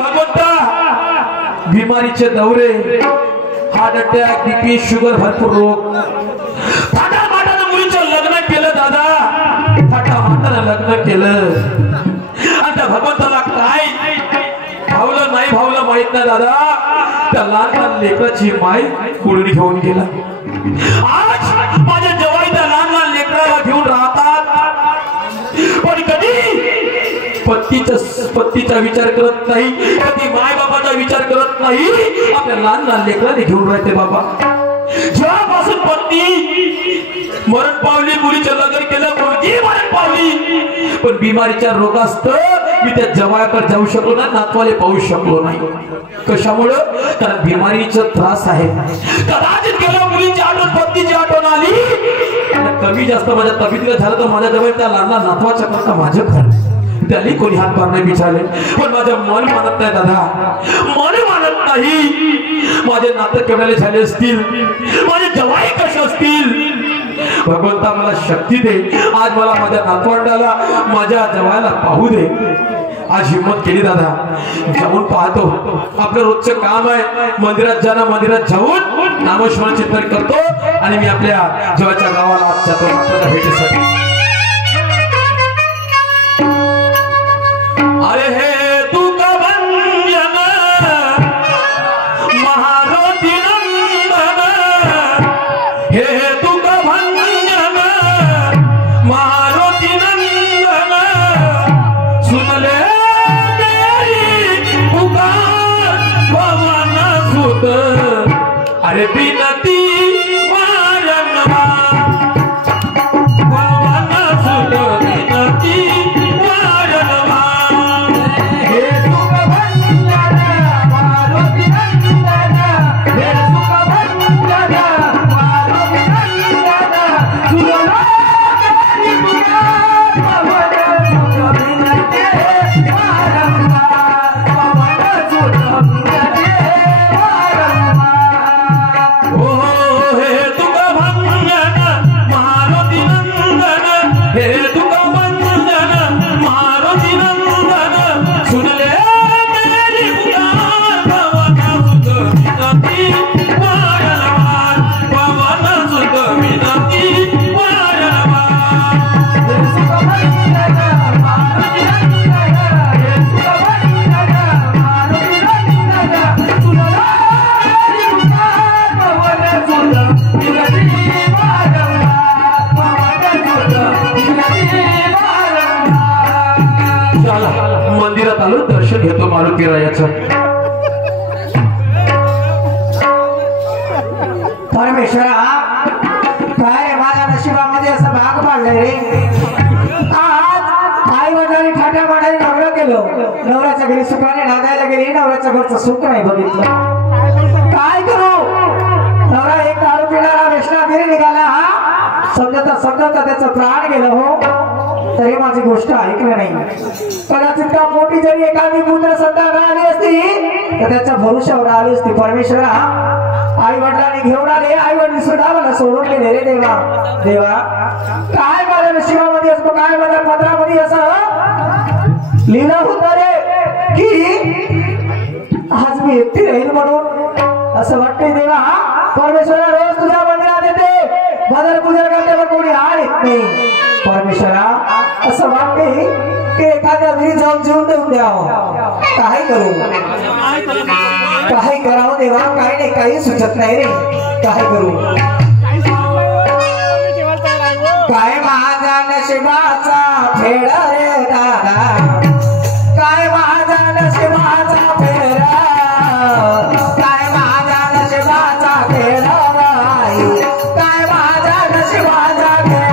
भगवंता बिमारीचे दौरे, heart attack, BP, sugar, भरपूर रोग, फाटाफाटानं मुलीचं लग्न केलं दादा, फाटाफाटानं लग्न केलं. आणि त्या भगवंताला काय भावलं नाही भावलं माहित नाही दादा. त्या लहान लहान लेकराची माय पुढून घेऊन गेला. आज माझ्या जवाई त्या लहान लहान लेकराला घेऊन राहतात, पण कधी पत्तीचा विचार करत नाही, कधी माय बाबाचा विचार करत नाही. आपल्या लहान लहान लेकराने घेऊन राहते बाबा. जेव्हापासून पत्नी मरण पावली, मुलीचं लग्न केलं, मुलगी मरण पावली, पण बिमारीच्या रोगास्त मी त्या जवायाकडे जाऊ शकलो नाही, नातवाले पाहू शकलो नाही. कशामुळं? कारण बिमारीचा त्रास आहे. कदाचित गेल्या मुलीची आठवण, पत्नीची आठवण आली, कमी जास्त माझ्या तब्येतीला झालं तर माझ्या जवळ त्या लहान लहान नातवाच्या करता माझं घर, त्याला कोणी हात पार नाही बिचारले. पण माझं मन मानत नाही दादा, मन मानत नाही. माझे नातं केवढे झाले असतील, माझे जवाई कसे असतील. भगवंता मला शक्ती दे. आज मला माझ्या नातवंडाला, माझ्या जवायला पाहू दे. आज हिम्मत केली दादा, जाऊन पाहतो. आपलं रोजचं काम आहे मंदिरात जाणं, मंदिरात जाऊन नामस्मरण चिंतन करतो आणि मी आपल्या जवळच्या गावाला जातो नातवाच्या भेटीसाठी. अरे हे तुका भंजन महारथी नंदन, हे तुका भंजन महारथी नंदन, सुनले मेरी पुकार पवन सुत, अरे बिनती वारंवा पवन सुत, बिनती मंदिरात आलो, दर्शन घेतो मारुती रायाचं. परमेश्वरा, काय माझ्या नशिबामध्ये असं भाग पाडलंय रे. आज आई वडिलांनी ठाट्या माडाने नवरा केलं, नवऱ्याच्या घरी सुखाने नांदायला गेली, नवऱ्याच्या घरचं सुख नाही बघितलं. काय करू? नवरा एक दारू पिणारा व्यसनाधीन निघाला. समजता समजता त्याचं प्राण गेलं हो, तरी माझी गोष्ट ऐकलं नाही. कदाचित त्या पोटी जरी एखादी पुत्र संतान आली असती तर त्याच्या भरोश्यावर आली असती. परमेश्वरा, आई वडिलांनी घेऊन आले, आई वडील सुद्धा मला सोडून गेले रे देवा. देवा, काय माझ्या नशिबामध्ये असतो, काय माझ्या पत्रामध्ये असं लिहिलं होतं रे की आज मी एकटी राहील म्हणून. असं वाटतंय देवा. परमेश्वरा, रोज तुझ्या मंदिरात येते, बाजार पूजा करते, पण कोणी आड येत नाही. परमेश्वरा, असं वाटते की एखाद्या घरी जाऊन जीवन देऊन द्यावं. काय करू, काय करावं देवा, काय नाही, काही सुचत नाही रे. काय करू? काय माझा नशिबाचा फेड रे दादा, काय माझा नशिबाचा फेड, काय माझा नशिबाचा फेड, काय माझा नशिबाचा फेड.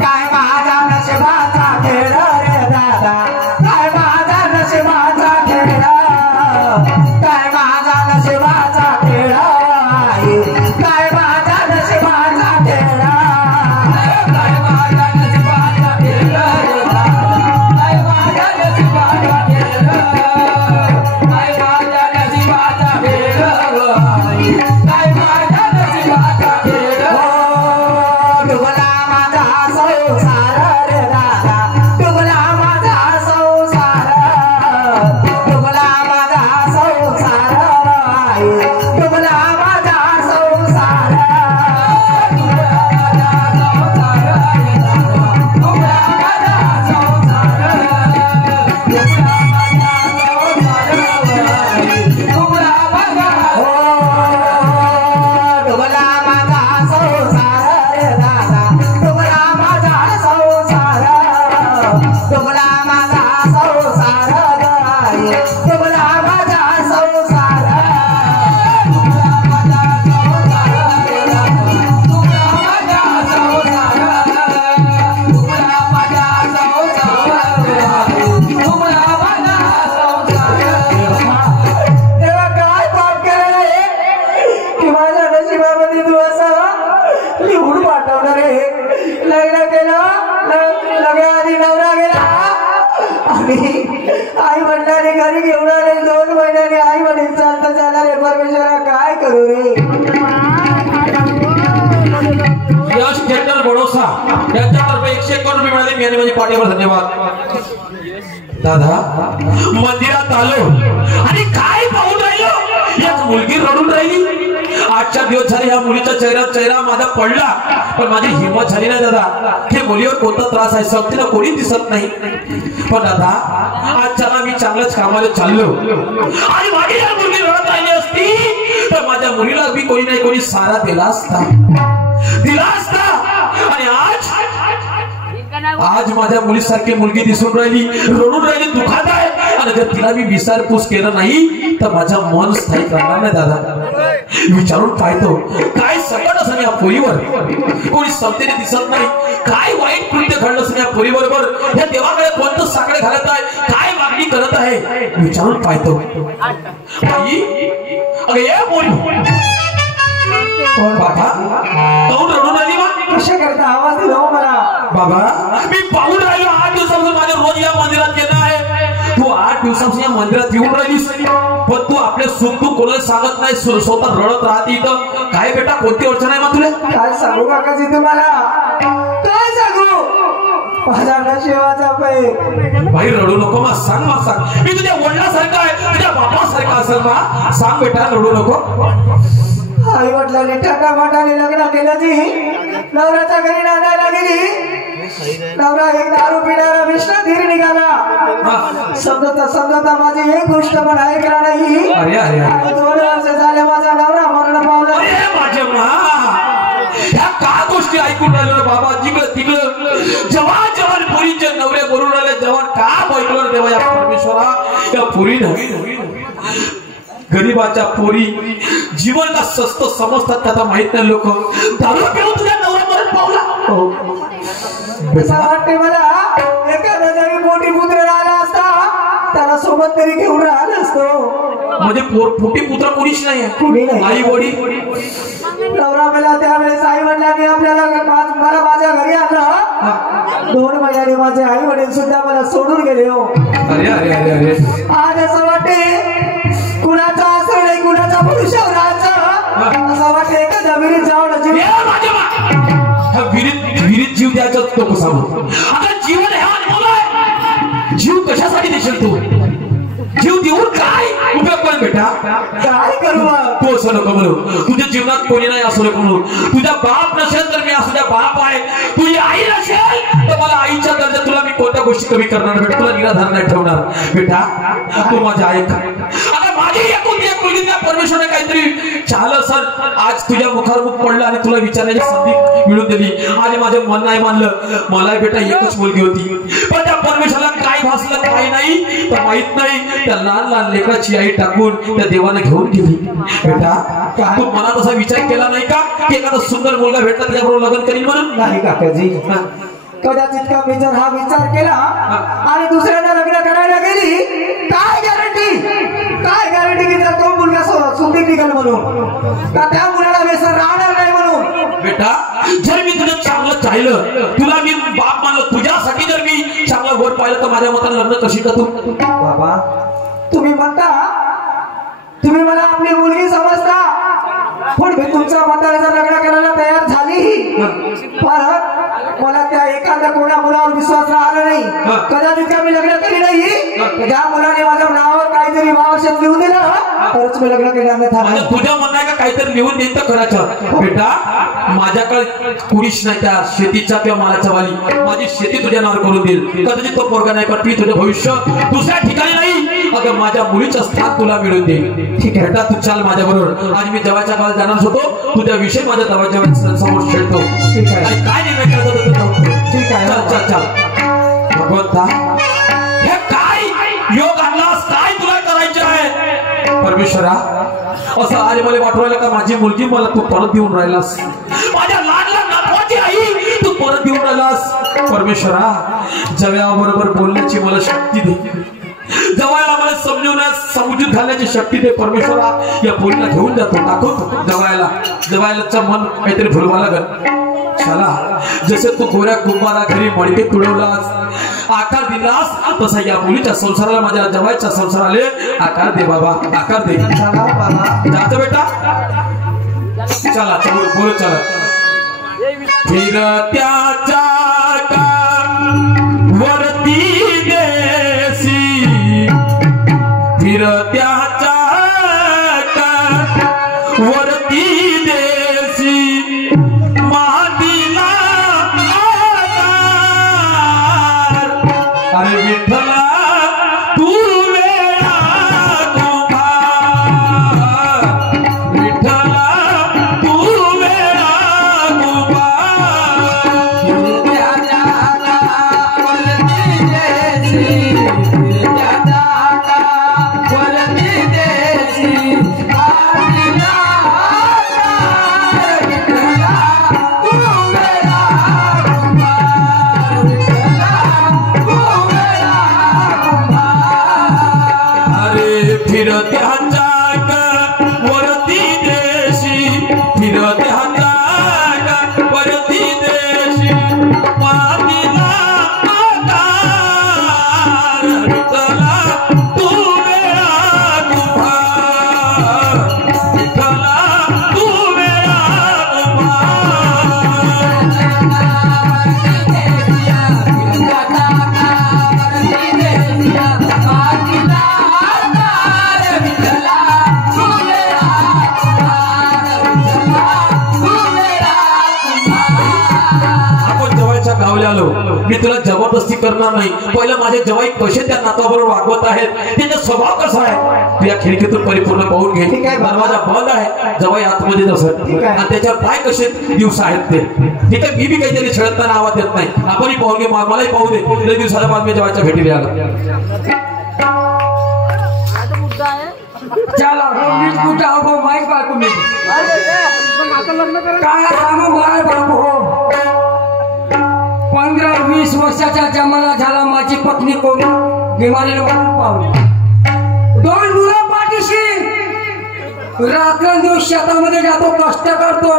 काय माझा नशिबाचा खेळ घेऊन आले 2 महिन्याने आई वडील चालता जाणार रे परमेश्वरा काय करू रे यश थिएटर बडोसा यांच्यातर्फे 101 रुपये मिळाले मी आणि माझी पाठीवर धन्यवाद दादा मंदिरात आलो आणि काय पाहून राहिलो याच मुलगी रडून राहिली आजच्या दिवस झाले ह्या मुलीचा चेहरा माझा पडला पण माझी हिंमत झाली नाही दादा हे मुलीवर कोणता त्रास आहे सक्तीला कोणी दिसत नाही पण दादा आजच्याला मी चांगलंच कामाला चाललो आणि माझी जर मुलगी रडत राहिली असती तर माझ्या मुलीला मी कोणी नाही कोणी सारा दिला असता आणि आज माझ्या मुलीसारखी मुलगी दिसून राहिली रडून राहिली दुखात आहे आणि जर तिला मी विचारपूस केलं नाही तर माझं मन स्थायी करणार नाही दादा विचारून पाहतो काय संकट असं या पोरीवर कोणी समतेने दिसत नाही काय वाईट कृत्य घडलं असं या पोरीबरोबर या देवाकडे कोणतं साकडे घालत आहे काय मागणी करत आहे विचारून पाहतो आई अगं ये पोरी कोण बाबा कोण रडून आली मग कशा करता आवाज दिला मला बाबा मी पाहून राहिलो 8 दिवसापासून माझ्या रोज या मंदिरात येणं आहे तू 8 दिवसापासून या मंदिरात येऊन राहिलीस पण तू आपले सुख तू कोणाला सांगत नाही स्वतः रडत राहते इथं काय बेटा कोणती अडचण आहे मग तुला काय सांगू काकाजी तुम्हाला काय सांगू माझा नशिबाचा पै भाई रडू नको मग सांग मी तुझ्या वडिलासारखा आहे तुझ्या बापासारखा असेल मग सांग बेटा रडू नको आई वडिलांनी टाटामाटाने लग्न केलं जी नवऱ्याच्या घरी नांदायला गेली नवरा एक दारू पिणारा विश्रांतीर निघाला समजता माझी एक गोष्ट पण ऐकला नाही अरे 2 वर्ष झाले माझा नवरा मरण पावला ह्या का गोष्टी ऐकून राहिलो बाबा तिकडं जवान पुरीचे नवरे करून राहिले जवान का ऐकलं देवा या परमेश्वरा या पुरी नवी गरीबाच्या पोरी जीवन का स्वस्त समजतात त्याचा माहित नाही लोक दारू पिऊन तुझ्या नवरा मरण पावला असं वाटते मला एखादा जरी मोठी पुत्र राहिला असता त्याला सोबत तरी घेऊन राहिला असतो म्हणजे पोटी पुत्र कोणीच नाही कोणी नाही आई वडील नवरा मेला त्यावेळेस आई वडिलांनी आपल्याला मला माझ्या घरी आणलं 2 महिन्याने माझे आई वडील सुद्धा मला सोडून गेले हो अरे अरे अरे अरे आज असं वाटते कुणाचा असं नाही कुणाचा पुरुषावर राहायचं असं वाटते एखाद्या विहिरीत जाऊन विहिरीत जीव द्यायचा तो सांगू आता जीवन हे जीव कशासाठी देशील तू जीव देऊन काय उपयोग पण बेटा काय करू तू असं नको म्हणू तुझ्या जीवनात कोणी नाही असं नको म्हणू तुझा बाप नसेल तर मी असं त्या बाप आहे तुझी आई नसेल तर मला आईच्या दर्जात तुला मी कोणत्या गोष्टी कमी करणार बेटा तुला निराधार नाही ठेवणार बेटा तू माझ्या ऐक आता माझी एक मुलगी त्या परमेश्वराने काहीतरी झालं सर आज तुझ्या मुखावर मुख पडलं आणि तुला विचारण्याची संधी मिळून दिली आणि माझं मन नाही मानलं मला बेटा एकच मुलगी होती पण त्या परमेश्वराला काय भासलं काय नाही तर माहित नाही त्या लहान लेकराची आई टाकून त्या देवाने घेऊन गेली बेटा तू मनात असा विचार केला नाही का की एखादा सुंदर मुलगा भेटला त्याच्याबरोबर लग्न करीन म्हणून नाही काकाजी कदाचित का मी जर हा विचार केला आणि दुसऱ्यांना लग्न करायला गेली काय गॅरंटी की जर तो मुलगा सुंदर निघाल म्हणून तर त्या मुलाला व्यसन राहणार नाही म्हणून बेटा जर मी तुझं चांगलं चाहलं तुला मी बाप मानलं तुझ्यासाठी जर मी चांगलं वर पाहिलं तर माझ्या मताने लग्न कशी कर तू बाबा तुम्ही मला आपली मुलगी समजता पण मी तुमच्या मताने जर लग्न करायला तयार झाली पण मला त्या एखाद्या कोणा मुलावर विश्वास राहिला नाही कदाचित मी लग्न केली नाही ज्या मुलाने माझ्या नावावर काहीतरी वावशात लिहून दिलं तरच मी लग्न केल्याने तुझ्या म्हणणं आहे का काहीतरी लिहून देईन तर करायचं बेटा माझ्याकडे कुणीच नाही त्या शेतीच्या किंवा मालाच्या वाली माझी शेती तुझ्या नावावर करून देईल कदाचित तो पोरगा नाही पण मी तुझं भविष्य दुसऱ्या ठिकाणी नाही अगं माझ्या मुलीचं स्थान तुला मिळून देईल ठीक आहे बेटा तू चाल माझ्या बरोबर आज मी जवाच्या गावात जाणार होतो तुझ्या विषय माझ्या जवाच्या समोर खेळतो आणि काय निर्णय करायचा ठीक आहे चल चल भगवंता हे काय योग आणलास काय तुला करायचे आहे परमेश्वरा असं आज मला वाटवायला का माझी मुलगी मला तू परत देऊन राहिलास माझ्या लहान नातवाची आई तू परत देऊन राहिलास परमेश्वरा जव्याबरोबर बोलण्याची मला शक्ती दे जवायला मला समजून घालण्याची शक्ती दे परमेश्वरा या पोरीला घेऊन जातो दाखवतो जवायलाच मन काहीतरी भुलवा लागल चला जसे तू गोऱ्या कुंभारा घरी मडके तुडवलास आकार दिलास तसा या मुलीच्या संसाराला माझ्या जवाईच्या संसाराले आकार दे बाबा, आकार दे. जातो बेटा, चला बोल चला. फिरत्याच्या वरती देसी, फिरत्याच्या वरती देसी मातीला आधार. अरे विठ्ठला तू वेळा कुंभार, विठ्ठला तू वेळा कुंभार. वरती देसी, वरती देसी मातीला फिरते हात वरती देशी, फिरते हात वरती देशी मातीला आधार. विठ्ठला तू वेळा कुंभार, विठ्ठला तू वेळा आलो. मी तुला जबरदस्ती करणार नाही. पहिलं माझे जवाई कसे त्या नाताबरोबर वागवत आहेत, त्यांचा स्वभाव कसा आहे तू या खिडकीतून परिपूर्ण पाहून घे. दरवाजा बंद आहे, जवाई आतमध्ये नसत आणि त्याच्यावर पाय कसे दिवस आहेत ते. ठीक आहे, मी बी काहीतरी छळताना आवाज देत नाही. आपणही पाहून घे, मलाही पाहू दे. लई दिवसाच्या बाद मी जवाईच्या भेटीला आलो. चला मीच कुठं आहो माहीत बायको मी काय सांगू बाय बाबू. 15-20 वर्षाचा जमाना झाला, माझी पत्नी कोण बिमारीने मरून पावली. 2 मुलं पाठीशी, रात्रंदिवस शेतामध्ये जातो, कष्ट करतो.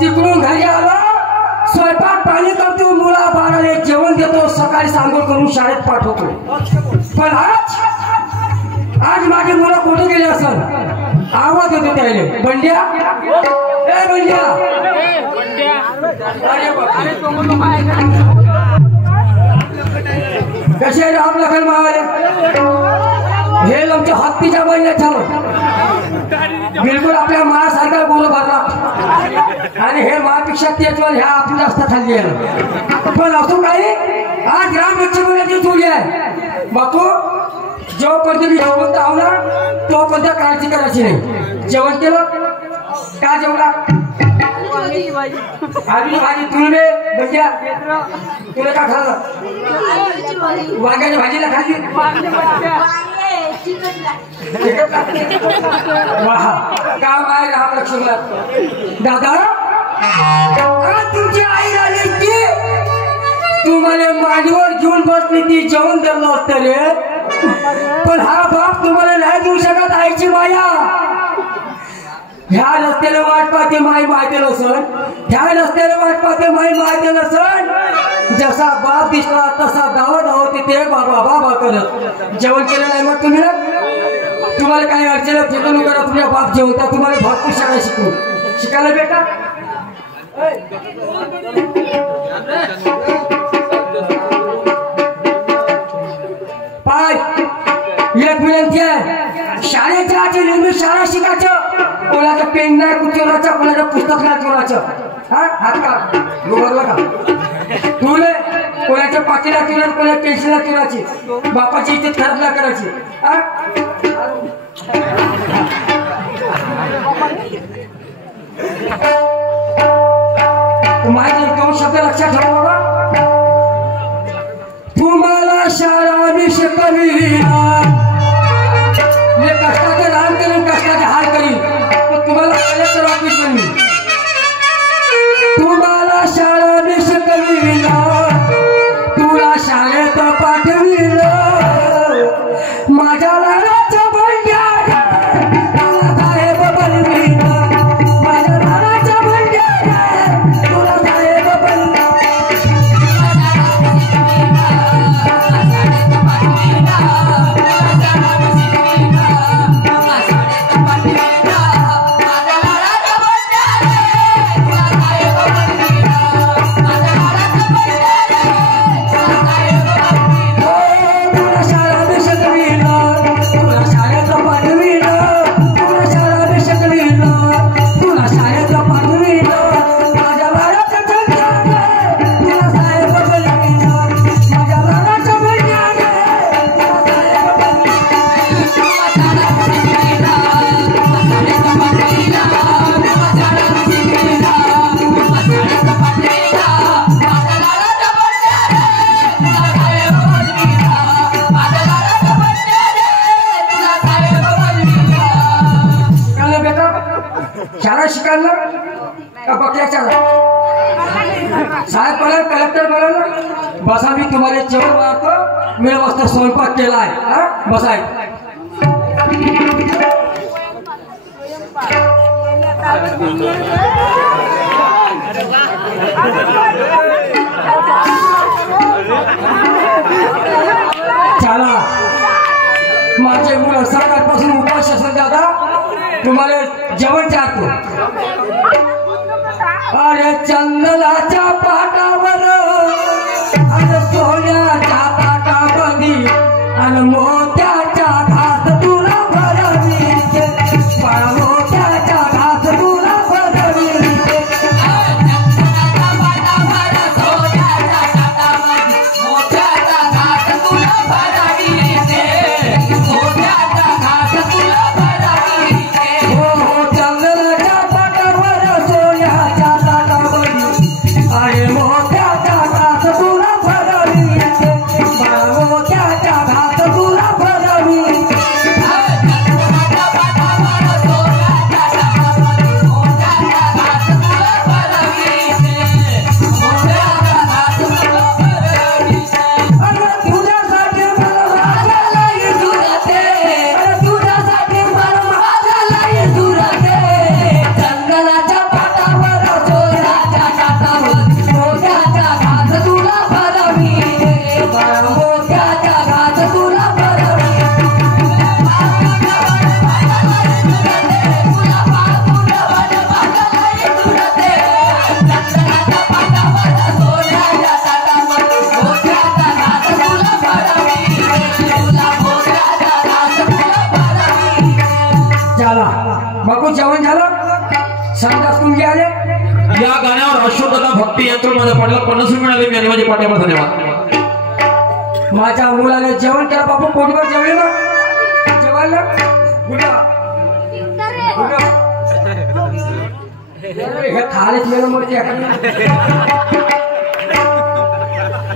तिकडून घरी आलो, स्वयंपाक पाणी करतो, मुला बाळाला जेवण देतो, सकाळी सांगोळ करून शाळेत पाठवतो. पण आज माझी मुलं कुठे गेली असेल, आवाज येतो त्याने, बंड्या ए बंड्या. कसे राम लखन मावाले हे आमच्या हत्तीच्या महिन्यात झालं. बिलकुल आपल्या मासारखा गोल भरला आणि हे मापेक्षा तेचवर ह्या आपली जास्त खाल्ली आहे. पण असं काही आज रामलक्ष्मणाची चोरी आहे. बापू जोपर्यंत मी जेवण आवणार तोपर्यंत काळजी करायची नाही. जेवण केलं का? जेवला आधी भाजी तुला बघ्या तुला का खाल्लं? वांग्याच्या भाजीला खाल्ली. काम आहे राम लक्ष्मण. दादा तुमची आई आली की तुम्हाला मांडीवर घेऊन बसली, ती जेवण दिलं असतं रे. पण हा बाप तुम्हाला नाही देऊ शकत आईची माया. ह्या रस्त्याला वाट पाहते माई माहिती नसन, ह्या रस्त्याला वाट पाहते माई माहिती नसन. जसा बाप दिसला तसा धावत धावत तिथे बाबा बाबा करत. जेवण केलं नाही मग तुम्ही तुम्हाला काही अडचण फेकून करा. तुझ्या बाप जेवता तुम्हाला भरपूर शाळा शिकायला बेटा. पाय एक विनंती आहे, शाळेच्या आधी नेहमी शाळा शिकायचं. कोणाचं पेन नाही चोराचं, कोणाचं पुस्तक नाही चोराचं. हात का बरोबर का तुले कोणाच्या पाठीला चोरायचं, कोणाच्या पेन्सिलला चोरायची. बापाची इथे खराब नाही करायची. माझे 2 शब्द लक्षात ठेवा बाबा. तुम्हाला शाळा मी शिकविना, मी कष्टाचे रान करीन, कष्टाचे हार करीन, तर तुम्हाला कलेक्टर ऑफिस बनवीन. तुम्हाला शाळा मी शिकविना, तुला शाळेत पाठविन. माझ्या लाडाच्या बंड्यात तुला साहेब बनवीन. माझ्या लाडाच्या बंड्यात तुला साहेब बनवीन. शाळा शिकायला का बकऱ्या चाला साहेब बोला कलेक्टर बोला बसा मी तुम्हाला जेवण मारतो मी वाजता स्वयंपाक केला आहे बसाय चला माझे मुलं सकाळपासून उपास असेल दादा तुम्हाला जेवण चालतो अरे चंदनाच्या पाटावर आणि सोन्याच्या पाटामध्ये आणि मोत्याच्या घास तुला भरवी मोत्याच्या घास तुला भरवी जेवण झालं संडास तुम्ही आले या गाण्यावर अशोकदा भक्ती यंत्रमध्ये पडलं 50 मिळाले मी आणि माझे पाठिंबा धन्यवाद माझ्या मुलाने जेवण केलं बापू पोटभर जेवले ना जेवायला हे थालीत गेलं मोठी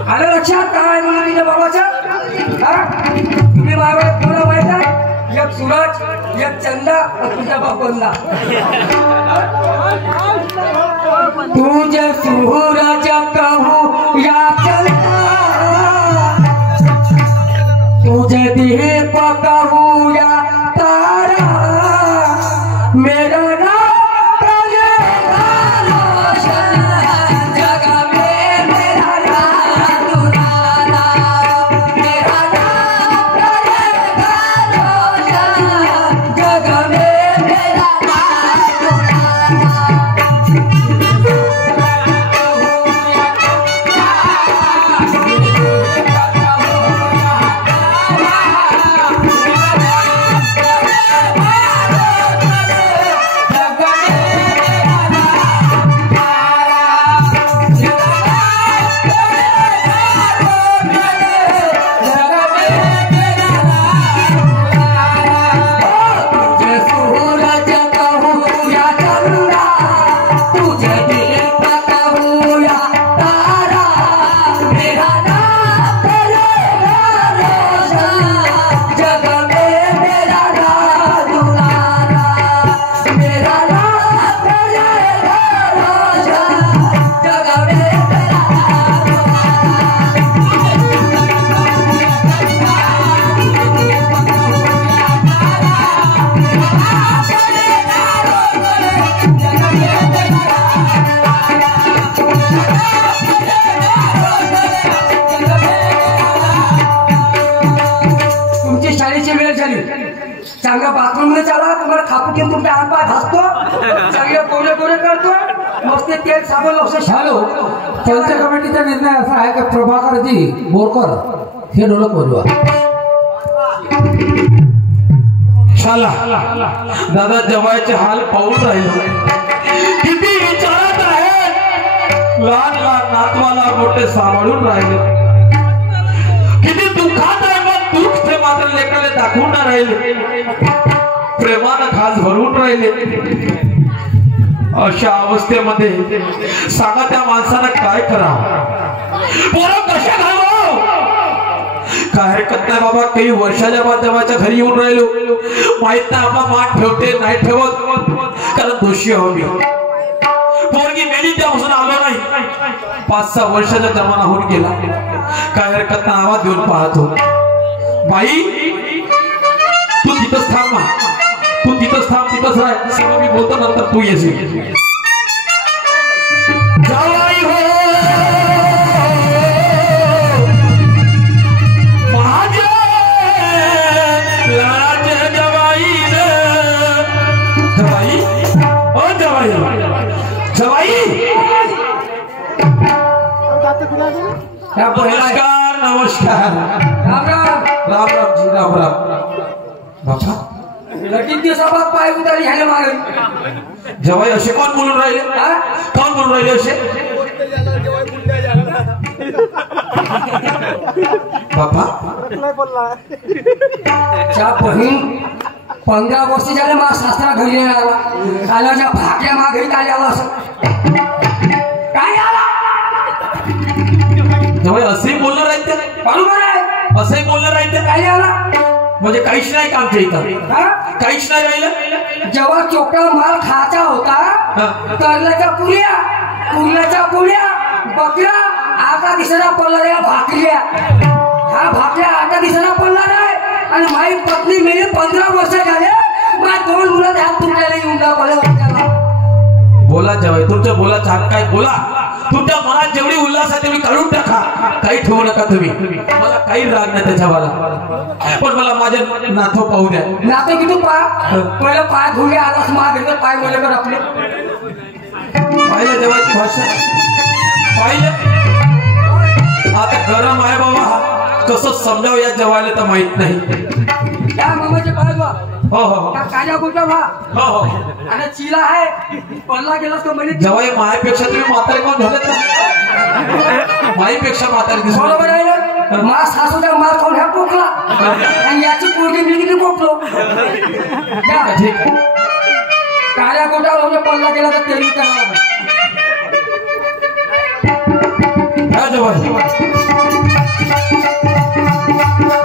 आलं लक्षात काय म्हणून तिच्या बाबाचं तुम्ही बाबा तुला माहित आहे एक सूरज एक चंदा और तुझ्या बाबांना तुझे सूरज कहू या चंदा तुझे दीप कहू या तारा मेरा चांगल्या बाथरूम मध्ये चला तुम्हाला खापटीन तुमच्या हात पाय घासतो चांगले कोरे कोरे करतो मस्त तेल साबण लक्ष हॅलो पंच कमिटीचा निर्णय असा आहे की प्रभाकरजी बोरकर हे ढोलक वाजवा शाला दादा जवायचे हाल पाहून राहिलो किती विचारत आहे लहान लहान नातवाला मोठे सांभाळून राहिले किती दुःखात आहे मग दुःख ते मात्र लेकराला दाखवून राहिले प्रेमानं खास भरून राहिले अशा अवस्थेमध्ये सांगा त्या माणसानं काय करावं पोरं कशा घालव काय हरकत नाही बाबा, काही वर्षाच्या बाद जवाच्या घरी येऊन राहिलो, माहित नाही आपला मान ठेवते नाही ठेवत, कारण दोषी आहो मी. पोरगी मेली त्यापासून आलो नाही, 5-6 वर्षाचा जमाना होऊन गेला. काय हरकत नाही, आवाज देऊन पाहतो. बाई तू तिथंच थांब ना, तू तिथंच थांब, तिथंच राह, सगळं मी बोलतो नंतर तू येशील. जावाई हो माझे लाज जवाई रे, जवाई ओ जवाई, जवाई नमस्कार नमस्कार. राम राम. राम राम जी, राम राम. बाबा लगीन दिवसाबाद पाय उतारी ह्याला मारे. जवाई असे कोण बोलून राहिले, कोण बोलून राहिले असे? बाबा त्या बहीण 15 वर्ष झाले मा सासरा घरी नाही आला, आल्याच्या भाग्या मा घरी काय आला असं काय आला. जवाई असेही बोलणं राहते, बरोबर आहे, असंही बोलणं राहते. काय आला म्हणजे काहीच नाही का आमच्या इथं, हा? काहीच नाही राहिलं. जेव्हा चोपडा माल खायचा होता, कारल्याच्या पुऱ्या, पुरल्याच्या पुऱ्या, बकऱ्या, आता दिसायला पडला रे भाकऱ्या. ह्या भाकऱ्या आता दिसायला पडला नाही, आणि माझी पत्नी मेली 15 वर्ष झाले. माझ्या 2 मुलं हात तुटल्याला येऊन दाखवले. बोला जवाई, तुमच्या बोलाचा हात काय बोला. तुमच्या मनात जेवढी उल्हास आहे तेवढी काढून टाका, काही ठेवू नका तुम्ही. मला काही राग नाही त्याच्यावाला, पण मला माझ्या नाथो पाहू द्या. नातं की तू पहिलं पाय धुले आलास मागे पाय बोलेकर आपले पाहिलं जवाईची भाषा, पाहिलं. आता गरम आहे बाबा, कसं समजावं या जवायला तर माहित नाही. या मामाचे पाय बा, हो हो काजा गोटा बा, हो हो. आणि चिला आहे पल्ला गेलास तर म्हणजे जवाई मायपेक्षा तुम्ही म्हातारे कोण झाले तर माईपेक्षा म्हातारे दिसू. बरोबर आहे ना. मा सासूचा माल खाऊन ह्या पोकला, आणि याची पोरगी मिळली की पोकलो. ठीक आहे. काळ्या गोटावर म्हणजे पल्ला गेला तर तेल करावं. हा जवाई,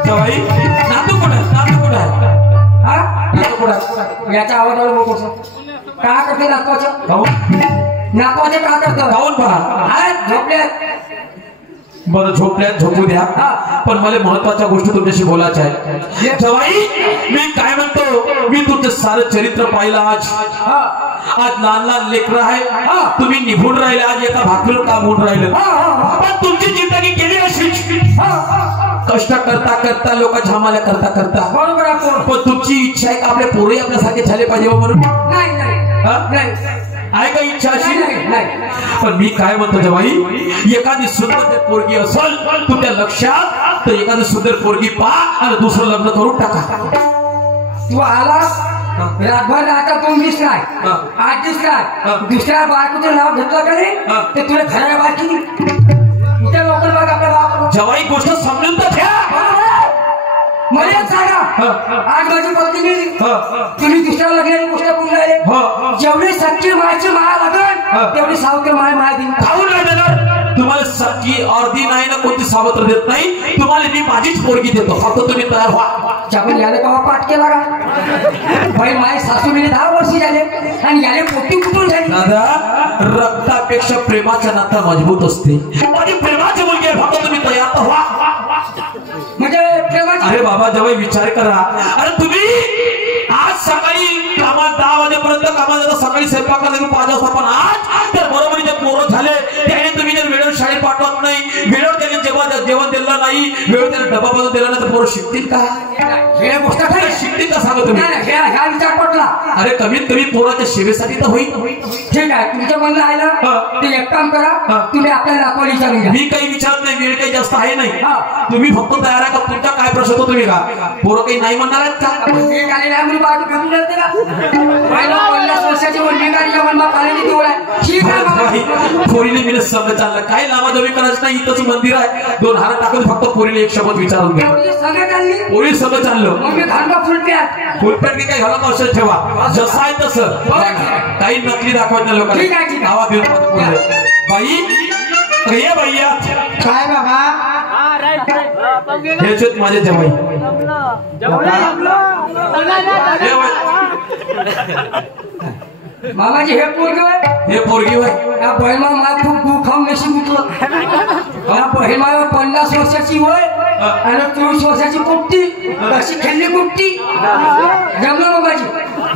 जवाई नातू कुठे, नातू कुठे आहे? हा नातू कुठे आहे? याच्या आवाजावर बघू का करते नातवाचं, काहून, नातवाचे का करतं. काहून पहा. हा झोपले. बरं झोपल्यात झोपू द्या, पण मला महत्वाच्या गोष्टी तुमच्याशी बोलायच्या आहेत. जवाई मी काय म्हणतो, मी तुमचं सारं चरित्र पाहिलं आज. आज लहान लहान लेकरं आहे, तुम्ही निभून राहिले, आज एका भाकरीवर काम होऊन राहिलं. पण तुमची जिंदगी गेली अशी, कष्ट करता करता, लोक झामाल्या करता करता. बरोबर आहे. पण तुमची इच्छा आहे का आपले पोरही आपल्यासारखे झाले पाहिजे म्हणून? नाही नाही आहे का इच्छा अशी? नाही. पण मी काय म्हणतो जवाई, एखादी सुंदर पोरगी असेल तुमच्या लक्षात, तर एखादी सुंदर पोरगी पहा आणि दुसरं लग्न करून टाका. तू आलास रातभर आता तू दिसलाय, 8 दिसलाय, दुसऱ्या बायकोचं नाव घेतलं का नाही ते तुला खऱ्या बायकी तुझ्या लोकल बघ आपल्या बाप. जवाई गोष्ट समजून तर घ्या. मला सांगा, आज माझी पत्नी गेली, तुम्ही दुसऱ्या लग्नाची गोष्ट बोलून राहिले. जेवढी सच्ची मायची माया लागेल तेवढी सावत्र माय दिन खाऊन नाही देणार. तुम्हाला सख्खी अर्धी नाही ना कोणती सावत्र देत नाही, तुम्हाला मी माझीच पोरगी देतो, फक्त तुम्ही तयार व्हा. आपण याला केव्हा पाठ केला का बाई, माझी सासू गेली 10 वर्ष झाले, आणि याने पोटी कुठून झाली. दादा रक्तापेक्षा प्रेमाचं नातं मजबूत असते. माझी प्रेमाची मुलगी आहे, फक्त तुम्ही तयार तर व्हा. म्हणजे प्रेमाची. अरे बाबा जवळ विचार करा. अरे तुम्ही आज सकाळी कामात 10 वाजेपर्यंत कामात जाता, सकाळी स्वयंपाक करायला 5 वाजता, पण आज तर बरोबरीचे पोरं झाले, त्याने तुम्ही जर वेळेवर शाळेत पाठवत नाही, वेळेवर त्याने जेवण दिलं नाही, वेळेवर त्याने डबा बाजून दिला नाही, तर पोरं शिकतील का? हे गोष्ट काय शिकतील का सांगा तुम्ही? ह्या विचार पटला. अरे कमीत कमी पोराच्या सेवेसाठी तर होईल. ठीक आहे, तुमचं म्हणणं आहे ना, ते एक काम करा, तुम्ही आपल्या नातवाला विचारून घ्या. मी काही विचारत नाही, वेळ काही जास्त आहे नाही. तुम्ही फक्त तयार आहे का? तुमचा काय प्रश्न होतो तुम्ही का? पोरं काही नाही म्हणणार आहेत का? एक आलेला आहे, बाजू भेटून जाते का? 50 वर्षाची वडली गाडीच्या वनमा पाण्याची डोळ आहे. ठीक आहे बाबा. पोरीने मी समज चाललं, काय लावाजवी करायचं नाही, इथंच मंदिर आहे, 2 हार टाकून फक्त पोरीने एक शब्द विचारून घ्या. सगळं चालली पोरी सगळं चाललं. मग मी घालता फुलप्यात फुलपेट काही घालत औषध ठेवा, जसं आहे तसं, काही नकली दाखवत नाही लोकांना. आवाज देऊन बाई ये भैया. काय बाबा हेच आहेत माझे जवाई. मामाजी हे पोरगी होय हे पोरगी होय. या बहिमा मला खूप दुःख नशी मुतलं या बहिमा 50 वर्षाची होय आणि 23 वर्षाची पोपटी कशी खेळली पोपटी जमलं मामाजी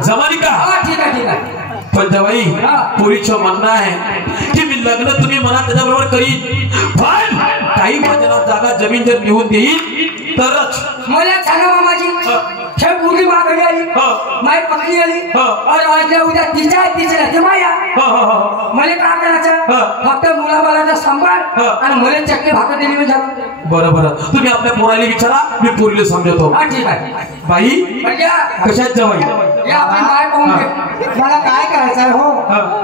जमानी का? हा ठीक आहे पण जवाई पोरीचं म्हणणं आहे की मी लग्न तुम्ही म्हणा त्याच्याबरोबर करीन, पण काही माझ्या जागा जमीन जर लिहून देईल तरच. मला सांगा मामाजी हे पोरगी माघारी आली माझी पत्नी आली आणि उद्या तिच्या माया मला काय करायचं फक्त मुलाबाळाचा सांभाळ आणि मला चटणी भाकर दिली झालं. बरं बरं तुम्ही आपल्या पोराला विचारा, मी पोरीला समजतो. हा ठीक आहे बाई कशात जवाई? या आपली माय पाहून घे. मला काय करायचं हो?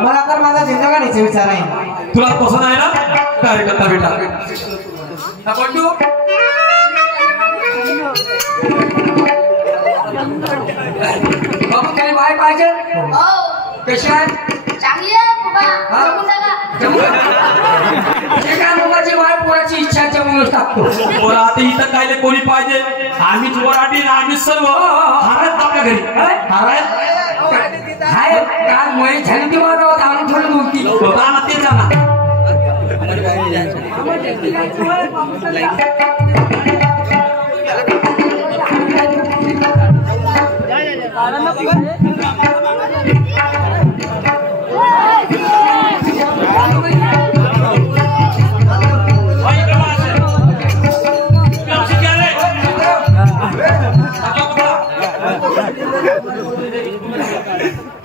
मला तर माझा जिंदगानीचा विचार आहे. तुला पसंत आहे ना? काय करता बेटा? बंडू बाबू काही माय पाहिजे कशी आहे चांगली आहे बाबा जमून टाका. ठीक आहे बाबाची माय पोराची इच्छा जमूनच टाकतो. बरं आता इथं काय कोणी पाहिजे? आम्हीच वराडी आम्हीच सर्व हारायत आपल्या घरी. हारायत हाय काल मय झाली की माझा आणून थोडी बोलती ना ते जाणार.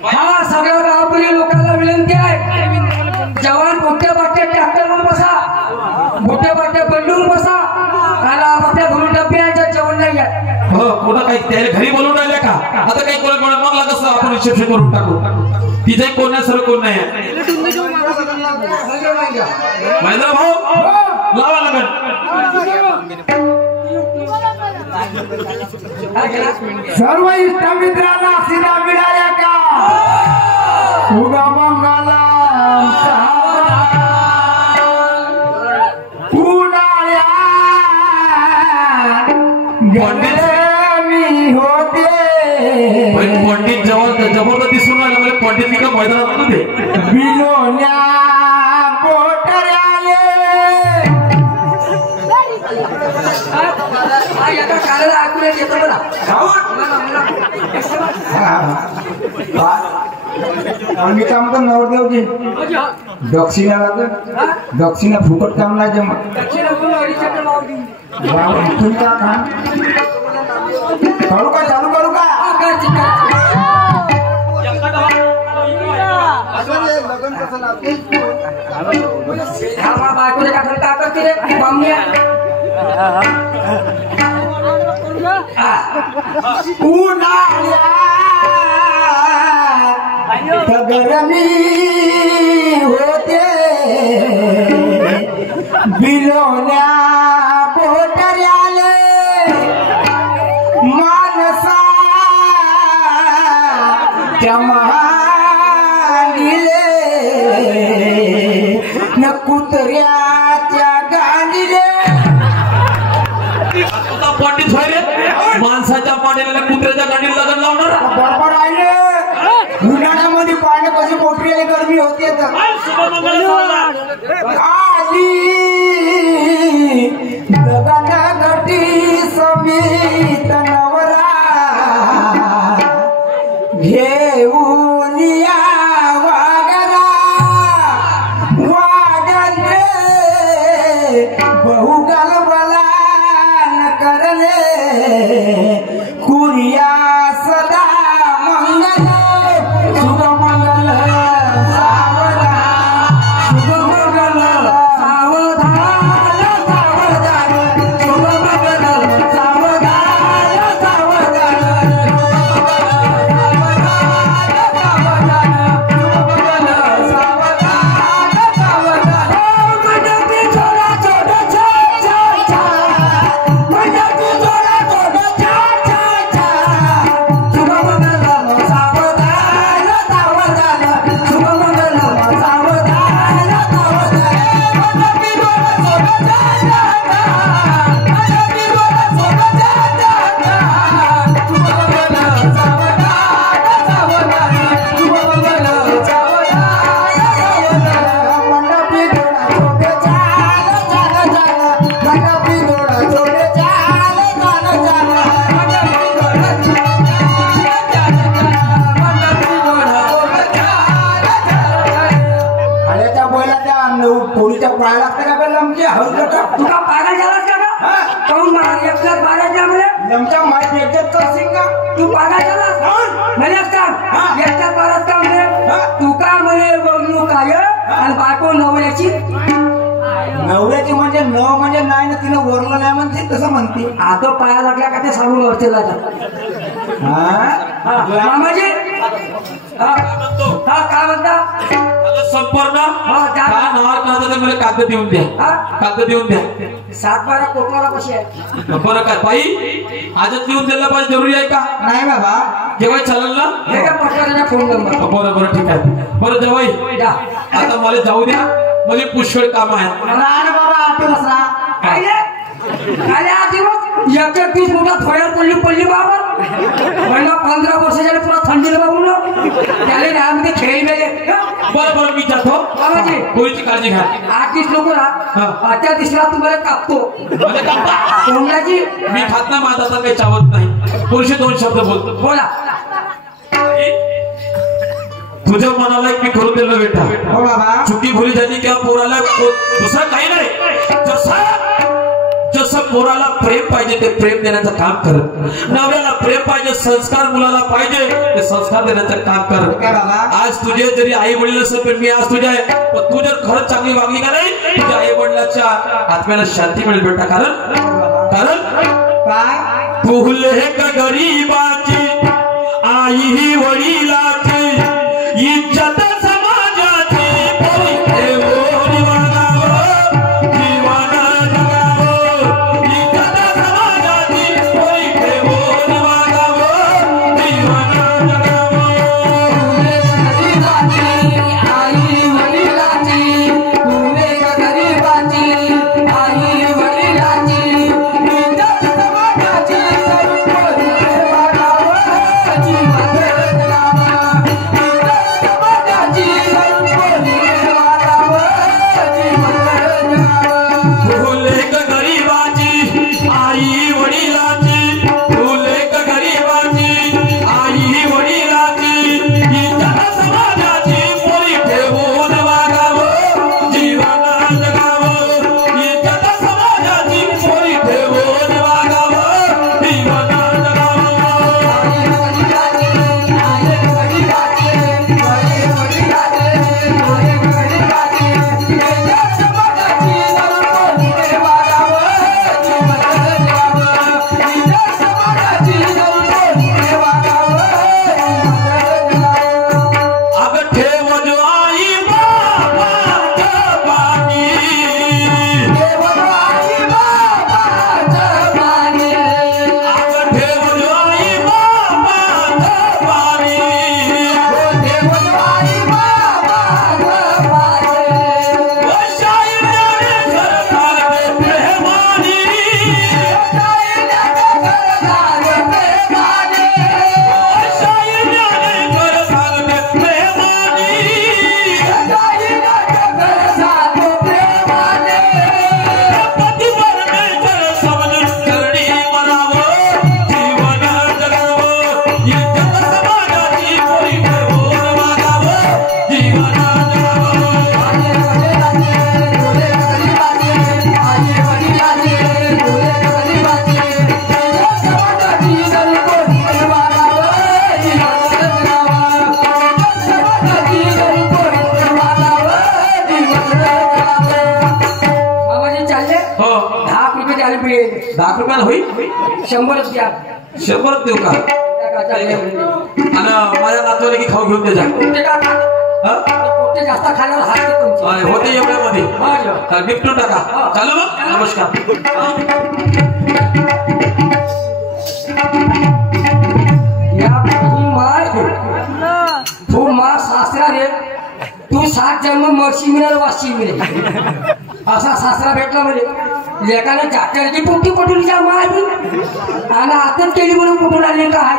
हा सगळ्या गावातील लोकांना विनंती आहे, जवान मोठ्या बाट्या ट्रॅक्टरवर बसा, मोठ्या बाट्या बंडून बसा आणि बाट्या भरून डब्याच्या जेवण नाही आहे. हो कोणा काही त्याला घरी बोलून राहिले का? आता काही कोणा कोणा मग लागत आपण रिसेप्शन करून टाकू. तिथे कोण नाही, सर्व कोण नाही. महेंद्र भाऊ लावा लागेल. सर्व इष्ट मित्रांना आशीर्वाद मिळाल्या का? उगा मंगला मी होते पंडित जबरदस्त दिसून राहिलं मला. पंडित का मैदानात होते बिलोल्या पोटऱ्याले कानाला ऐकून येतं बघा. मी काय म्हणतो नवरदेवजी दक्षिणा लागत, दक्षिणा फुकट काम नाही जमत. तुम्ही का खा करू का? चालू करू का? बायकोने काय करते रे बामण्या? गरमी होते बिलोल्या पोटऱ्याले मानसा जमानिले न कुत्र्याच्या गांडीले. पंडित व्हायले माणसाच्या पाण्याला कुत्र्याच्या गाडीला लग्न लावणार. बरोबर आहे. उन्हाळ्यामध्ये पाणी कशी पोटरीला गरमी होते आली गगन घटी समीत नवरा घेऊन या वागरा वागले बहुगल बला न करले कुरिया सदा मंगल शुभ मंगल सावधान शुभ मंगल सावधान सावधान शुभ मंगल सावधान सावधान म्हणे सांग एकटा परत काम रे तू का म्हणे बघू काय आणि बायको नवऱ्याची नवऱ्याची म्हणजे न म्हणजे नाही ना तिनं वरलं नाही म्हणते तसं म्हणते. आता पाया लागल्या का ते सांगून वरतेला मामाजी काय म्हणता संपूर्ण त्या- काय नावात नव्हतं तर मला कागद देऊन द्या. कागद देऊन द्या. 7-12 कोकणाला कशी आहे बरं काय बाई आजच लिहून द्यायला पाहिजे जरुरी आहे का? नाही बाबा केव्हा चालेल ना? हे का पटकन फोन नंबर बरं बरं ठीक आहे. बरं जवाई जा. आता मला जाऊ द्या. मला पुष्कळ काम आहे. राहा बाबा 8 दिवस राहा. काय काय आज दिवस 31 मोठा थोड्यात पडली बाबा म्हणलं 15 वर्षाच्या पुरा थंडीला बाबू त्याला त्यामध्ये खेळ गेले. बरं बरं मी जातो. बाबाजी कोणीची काळजी घ्या. 8-30 लोक राहा त्या दिसला तुम्हाला कापतो म्हणजे कापता. तोंडाची मी खात ना माझा काही चावत नाही. पुरुष 2 शब्द बोलतो. बोला तुझ्या मनाला एक मी करून दिलं बेटा. हो बाबा चुकी भुली झाली किंवा पोराला दुसरं काही नाही. जसं पोराला प्रेम पाहिजे ते प्रेम देण्याचं काम कर. नवऱ्याला प्रेम पाहिजे संस्कार मुलाला पाहिजे ते संस्कार देण्याचं काम कर. आज तुझे जरी आई वडील असेल पण मी आज तुझ्या आहे पण तू जर खरंच चांगली वागली का नाही तुझ्या आई वडिलाच्या आत्म्याला शांती मिळेल बेटा. कारण काय तुले का गरीबाची आई ही वडिलाची इज्जत समाजाची पोरी ठेवून वागावं जीवन जगावं. इज्जत समाजाची पोरी ठेवून वागावं जीवन जगावं. फुले का गरीबाची आई वडिलाची फुले का गरीबाची आई वडिलाची इज्जत समाजाची पोरी ठेवून वागावं जीवन जगावं. इज्जत समाजाची पोरी ठेवून वागावं जीवन होईल 100च द्या 100 देऊ का? आणि माझ्या नातवाला की खाऊ घेऊन द्या. पोटे जास्त खाल्यावर हात तुमचे होते एवढ्यामध्ये गिफ्ट टाका. चालू मग नमस्कार. तू मा सासरा रे तू 7 जन्म मरशी मिळेल वाशी मिळेल असा सासरा भेटला म्हणजे लेकाने जात्याची पोटी पटून जा मारली आणि आताच केली म्हणून कुठून आली काय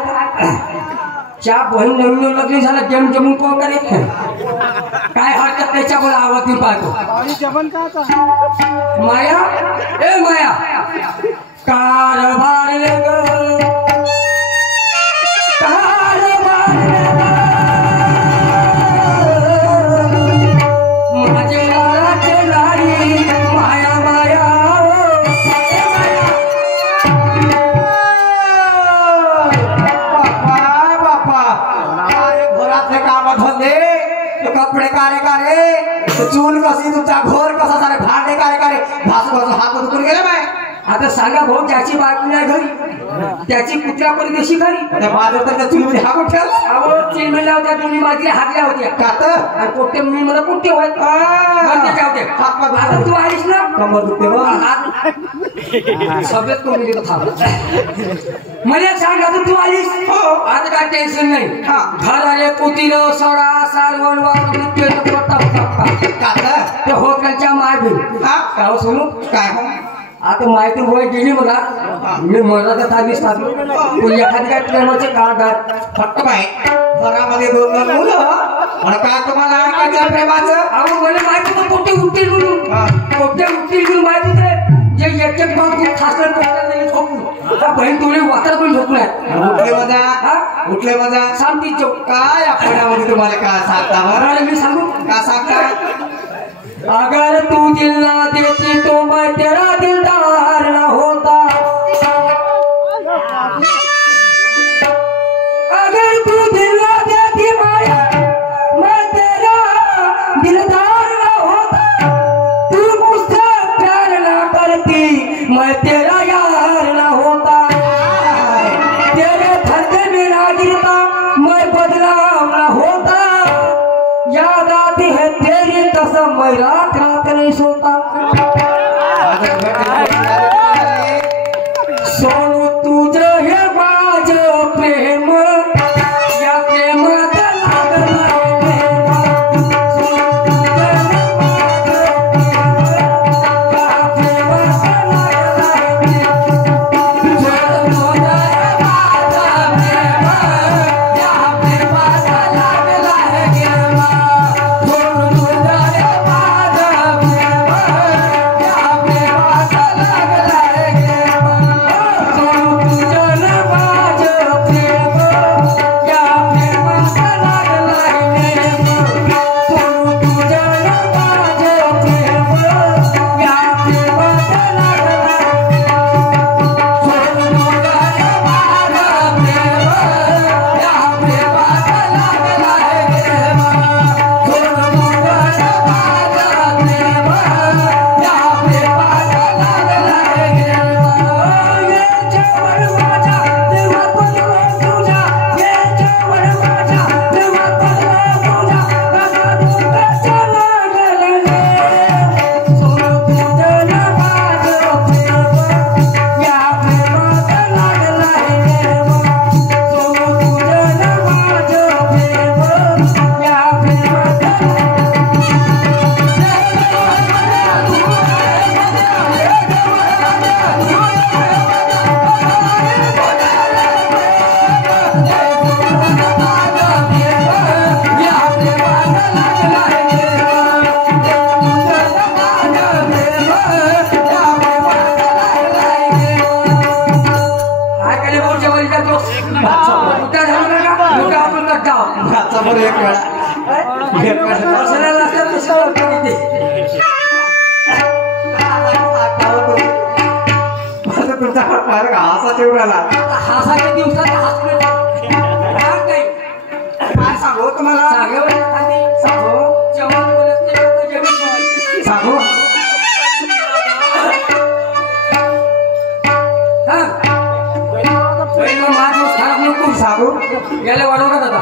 च्या बहीण नवीन लग्न झालं जम जमून पाहून काय हरकत त्याच्यामुळे आवाज पाहतो. माया ए माया कारभार चूल कशी तुमचा घोर कसा सारे भांडे काय काय भासू भासू हात दुखून गेले बाय आता सांगा भाऊ ज्याची बायको नाही घरी त्याची कुत्र्या परदेशी घरी त्या बाजूला तर चूलमध्ये हाकून ठेवला अहो चिलमेला होत्या दोन्ही माझ्या हातल्या होत्या का तर आणि पोट्टे मी मला कुठे होत आता तू आलीस ना कंबर दुखते बघ सगळ्यात कमी देतो थांबला मला सांग आता तू आलीस आता काय टेन्शन नाही घर आले पोतीर सडा सारवण का तर ते होत्यांच्या माय बी काय सोनू काय आता माहिती वय गेली मला मी मनाचा तारीस टाकलो पण एखादी काय प्रेमाचे काळ फक्त बाय घरामध्ये 2 मुलं पण का तुम्हाला ऐकायचं प्रेमाचं अहो मला माहिती होतं पोटे उठतील म्हणून पोटे उठतील म्हणून माहिती होते जे एक भाग खूप खासलं पोट्या नाही झोपून आता बहीण तुळे वातर पण झोपलाय उठले मजा शांती चौक काय आपल्यामध्ये तुम्हाला काय सांगता बरं मी सांगू का सांगता अगर तू दिल ना देती तो मैं तेरा दिलदार ना होता अगर तू दिल ना देती माया मैं तेरा दिलदार ना होता तू मुझसे प्यार ना करती मैं तेरा यार ना होता तेरे धंधे में ना गिरता मैं बदनाम ना होता याद आती है तेरी कसम मैं रात रात नहीं सोता सोनू तुझे हे बाज प्रेम या प्रेम हासाच्या दिवसात काय सांगू तुम्हाला सांगू सांगू सांगू गेले वाढवला दादा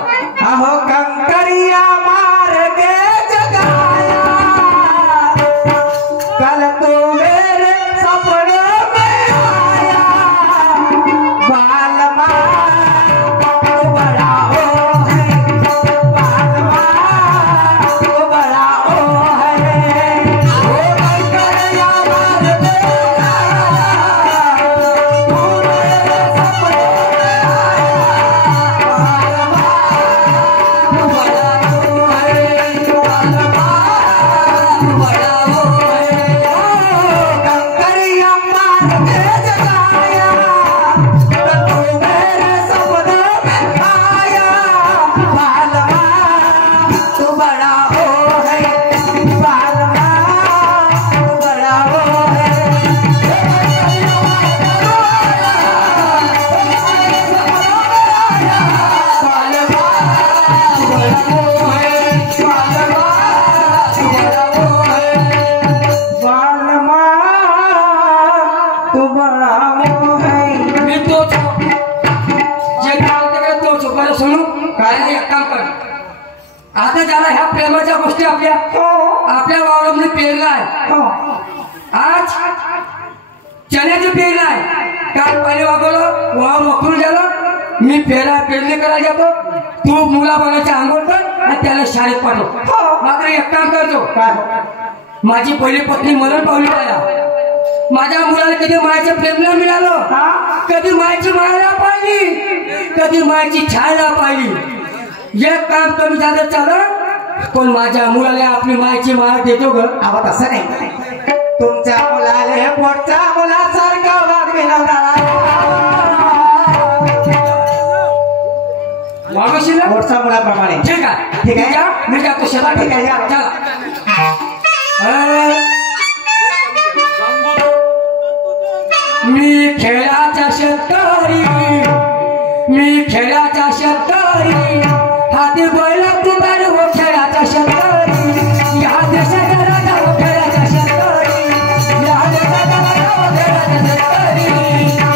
अहो कंकरिया मार के जगाया कल तो मेरे सपने में आया बालमा तो बड़ा ओ है बालमा तो बड़ा ओ है ओ कंकरिया मार के तू मेरे सपने त्याला एक काम कर, आता ज्याला ह्या प्रेमाच्या गोष्टी आपल्या आपल्या वावरामध्ये पेरलाय, आज चण्याचे पेरलाय, काल पहिले वागवलं वावर वापरून गेलं, मी पेरणी करायला जातो, तू मुलाबाळाच्या अंघोळ कर आणि त्याला शाळेत पाठव. मात्र एक काम करतो, माझी पहिली पत्नी मरण पावली त्याला, माझ्या मुलाला कधी मायचं प्रेम नाही मिळालं, कधी मायची माया पाहिली, कधी मायची छाया पाहिली. एक काम कमी झालं चालत, पण माझ्या मुलाला आपली मायची माया देतो ग. आवाज असं नाही, तुमच्या मुलाले पोटच्या मुलासारखं वागशील पोटच्या मुलाप्रमाणे. ठीक आहे, ठीक आहे, मी जातो शेतात. ठीक आहे, चला. मी खेळाचा शेतकरी, मी खेळाचा शेतकरी, हाती बैल तुंबार हो खेळाचा शेतकरी, या देशाचा राजा हो खेळाचा शेतकरी, या देशाचा राजा हो खेळाचा शेतकरी,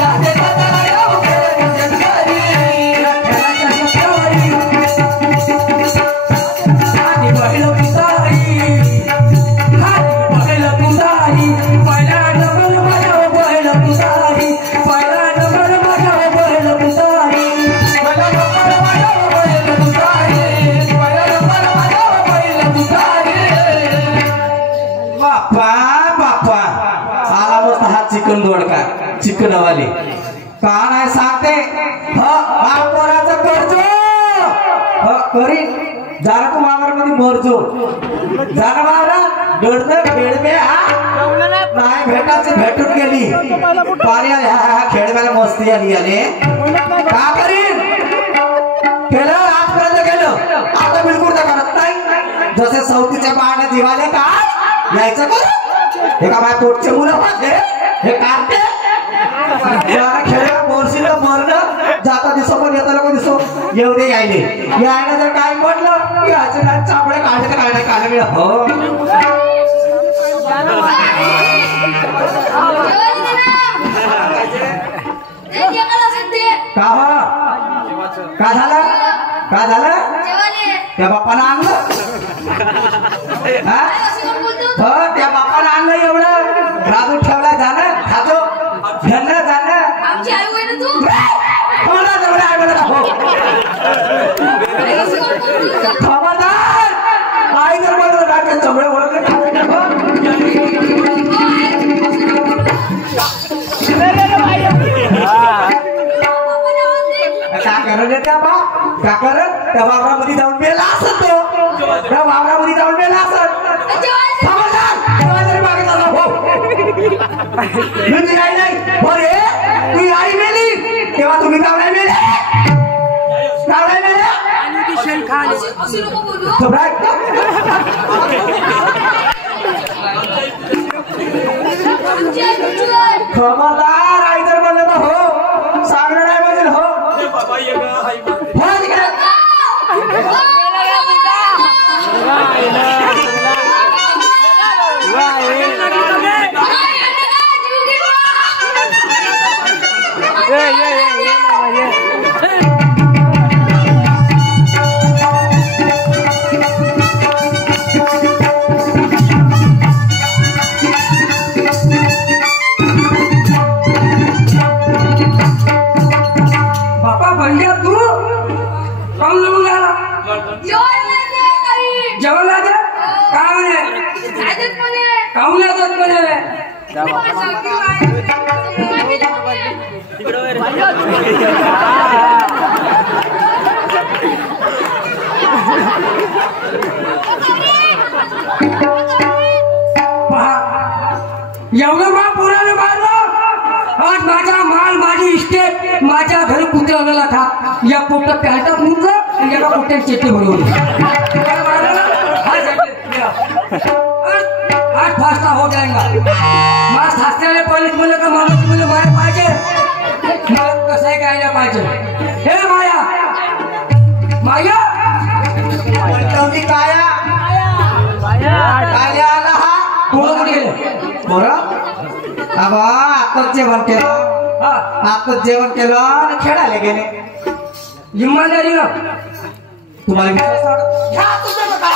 या देशाचा राजा हो खेळाचा शेतकरी, खेळाचा शेतकरी, हाती बैल तुंबारी, हाती बैल तुंबारी, पहिला डबल माझ्या बैल तुंबारी, पहिला डबल माझ्या बैल तुंबारी, पहिला डबल माझ्या बैल तुंबारी, पहिला डबल माझ्या बैल तुंबारी. बाप्पा बाप्पा आला मस्त हा चिकन दोडका चिकनवाले का नाही सांगते. पोराचं करजो करी जरा तू वावरमध्ये मरजो, जरा वावरा दडत खेळबे नाही भेटायची भेटून गेली पाणी आले, हा खेळब्याला मस्ती आली आले का करीन केलं आजपर्यंत गेलं, आता बिलकुल तर करत नाही. जसे सवतीच्या पाण्यात दिवाले का यायचं कर, हे का माझ्या पोटचे मुलं पाहते हे काढते खेळ बोरशीला मरणं जाता दिसो पण येता लोक दिसो एवढे यायले, यायला जर काय म्हटलं याचे ना चापडे काढले तर काय नाही काढले मिळत. हो का हो का झालं का झालं त्या बाप्पाला आणलं, त्या बाप्पाला आणलं एवढं राजू ठेवला झालं खातो घरनं झालं कोणा जवळ आहे मला हो खबरदार आई जर बोललं ना चमडे ओळखले का करत त्या बा का करत त्या वावरामध्ये जाऊन मेला असत, तो त्या वावरामध्ये जाऊन मेला असत. तुझी आई नाही बरे तुझी आई मेली तेव्हा तुम्ही का नाही मेले, का नाही मेले खबरदार आई जर म्हणलं तर हो सांगणं नाही म्हणजे हो एवढं मा पुराने मारलं, आज माझा माल माझी इस्टेट माझ्या घरी कुत्र्याला था, या पोट्ट पॅन्टात मुंगलं आणि एका पोट्यात चेटे बनवली. आज फास्टा हो जाएगा. मला सासऱ्याने पहिलेच म्हणलं का माणूस म्हणजे माया पाहिजे, मला कसंही गायला पाहिजे. हे माया माया काया काया आला हा कोण गेले बरं आबा आताच जेवण केलं, आताच जेवण केलं आणि खेळायला गेले. इमानदारी ना तुम्हाला विश्वास वाटत घ्या तुझं काय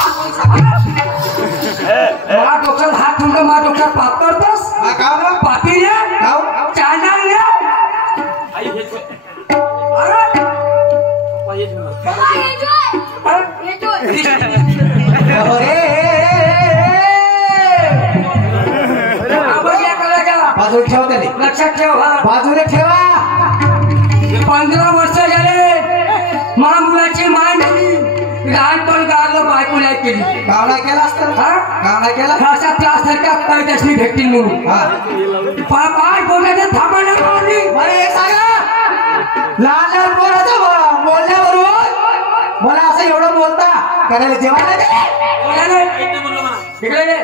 मा डोक्यात हात ठेवून मा डोक्यात पाप करतोस का ना पापी रे गाव चायना रे अरे बाबा हे जोय अरे हे जोय आवाज करा गेला बाजूला ठेवा त्याने लक्षात ठेव हा बाजूला ठेवा 15 वर्ष झाले मा मुलाची माय नेली लहानपण गारलं बायको नाही केली गावला केला असतं हा गावला केला अशा त्रासारख्या पैशाची भेटतील म्हणून हा पाय बोलायचं थांबा ना मारली मला हे सांगा लहान लहान पोराचं बोलण्यावरून मला असं एवढं बोलता करायला जेवायला दे इकडे ये.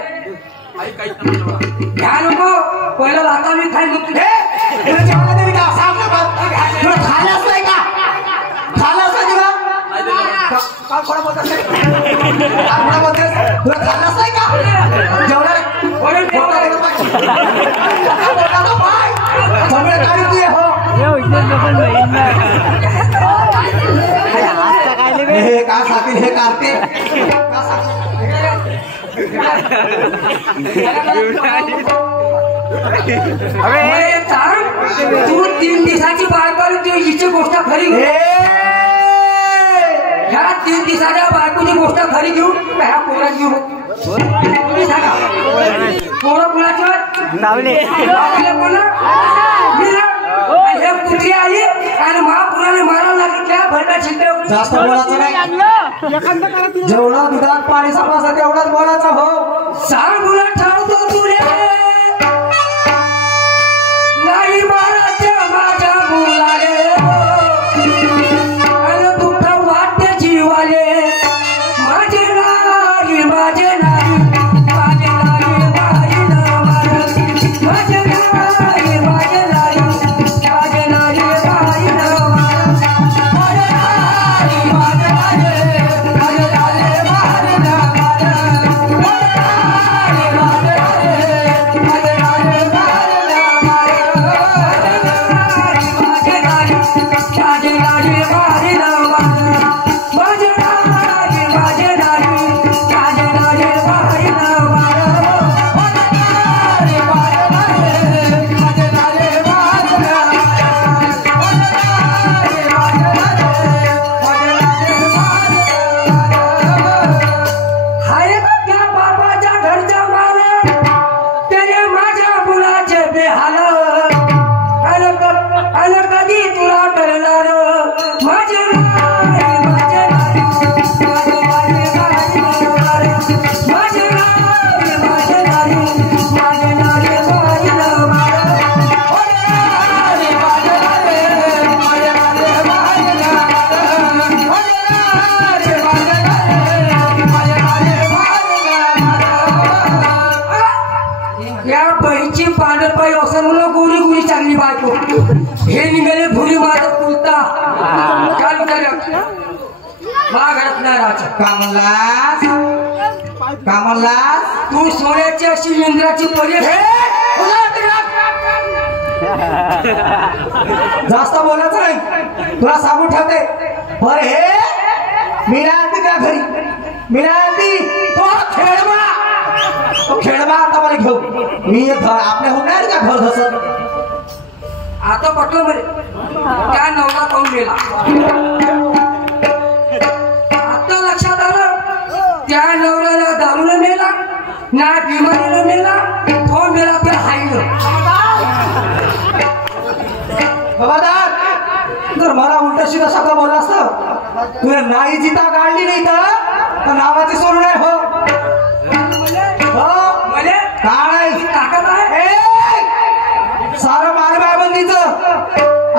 घ्या नको पहिलं लाता मी खाईन मग हे, तुला जेवायला दे का सांग ना बघ. तुला खायलाच नाही का खायलाच नाही तुला का कोणा बोलतोस रे? का कोणा बोलतोस? तुला खायलाच नाही का जेवणार सगळं काय तू हो हे का सांगतील हे करते का अरे सांग तू 3 दिवसाची बायको तू हिची गोष्ट खरी घेऊ ह्या 3 दिवसाच्या बायकोची गोष्ट खरी घेऊ का ह्या पोरात घेऊ तुम्ही सांगा पोरं कुणाचं नावले कोणा हे कुत्री आली आणि महापुराने मारायला लागली त्या भरटा शिकते जास्त बोलायचं नाही जेवढा दुधात पाणी सापासा तेवढाच बोलायचं हो सांग मुला ठावतो तुरे नाही मारायच्या माझ्या मुलाले आणि दुःख वाटते जीवाले माझे नाही माझे नाही माझे नाही माझे नाही माझे नाही माझे नाही माझे नाही माझे चांगली बायको हे निघाले भुरी माझं पुलता चालू घरात नाही राहायचं कामनलास तू सोन्याची अशी इंद्राची परी जास्त बोलायचं नाही तुला सांगून ठेवते बरं हे मीनाती त्या घरी मीनाती तो खेळवा आता मला घेऊ मी घर आपल्या होणार का घर धसत आता पटलं बरे त्या नवरा पाहून गेला आता लक्षात आलं त्या नवऱ्याला दारूला नेला ना बिमारीला नेला तो मेला त्या हाईनं खबरदार जर मला उलट शिदा शब्द बोलला असतं तुला नाही जिता काढली नाही तर नावाची सोडू नाही हो काय ताकद आहे सारं मालबाबंदीचं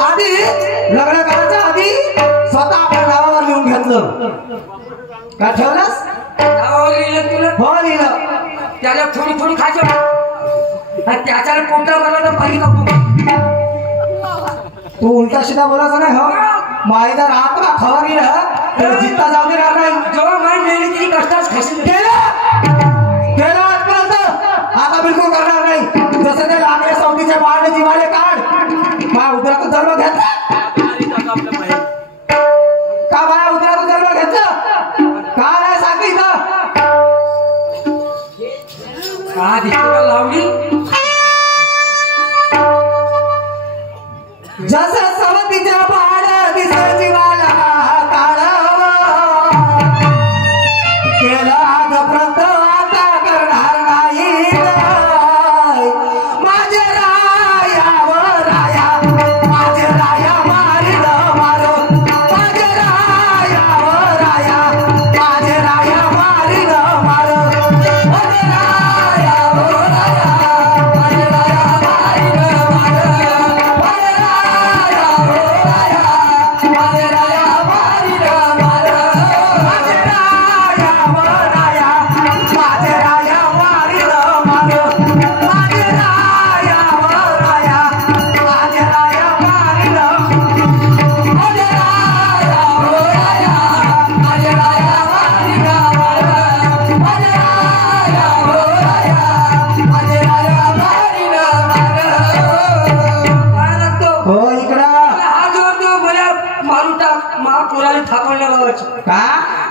आधी लग्न करायच्या आधी स्वतः आपल्या नावावर लिहून घेतलं का ठेवलंस नावावर लिहिलं तुला हो लिहिलं त्याला थोडी थोडी खायचं आणि त्याच्याला कोणता मला तर पाणी कापू तू उलटा शिदा बोलायचं नाही हो मायदा राहत का खबर गेलं जित्ता जाऊ देणार नाही जेव्हा माय मेली तिची कष्टाच खाशी केलं आजपर्यंत आता बिलकुल करणार नाही जसं ते लागले सौदीच्या बाळने जीवाले काढ मा उदराचा जन्म घेतला का बाया उदराचा जन्म घेतला का दिसतो लावली जसं सवतीच्या पहाड दिस जीवाला काळ केलं आजपर्यंत आता करणार नाही माझे राया व राया माझे राया मारिल मारो माझे राया व राया माझे राया मारिल मारो माझे राया व राया माझे राया मारिल मारो माझे राया व राया माझे राया मारिल मारो माझे राया व राया माझे राया मारिल मारो माझे राया व राया माझे राया मारिल माझे राया व राया माझे राया मारिल मारो माझे राया व राया माझे राया मारिल मारो काय लागतो हो इकडं हा जोडतो मला मारून टाक मा पुराने थापडल्या गावाची का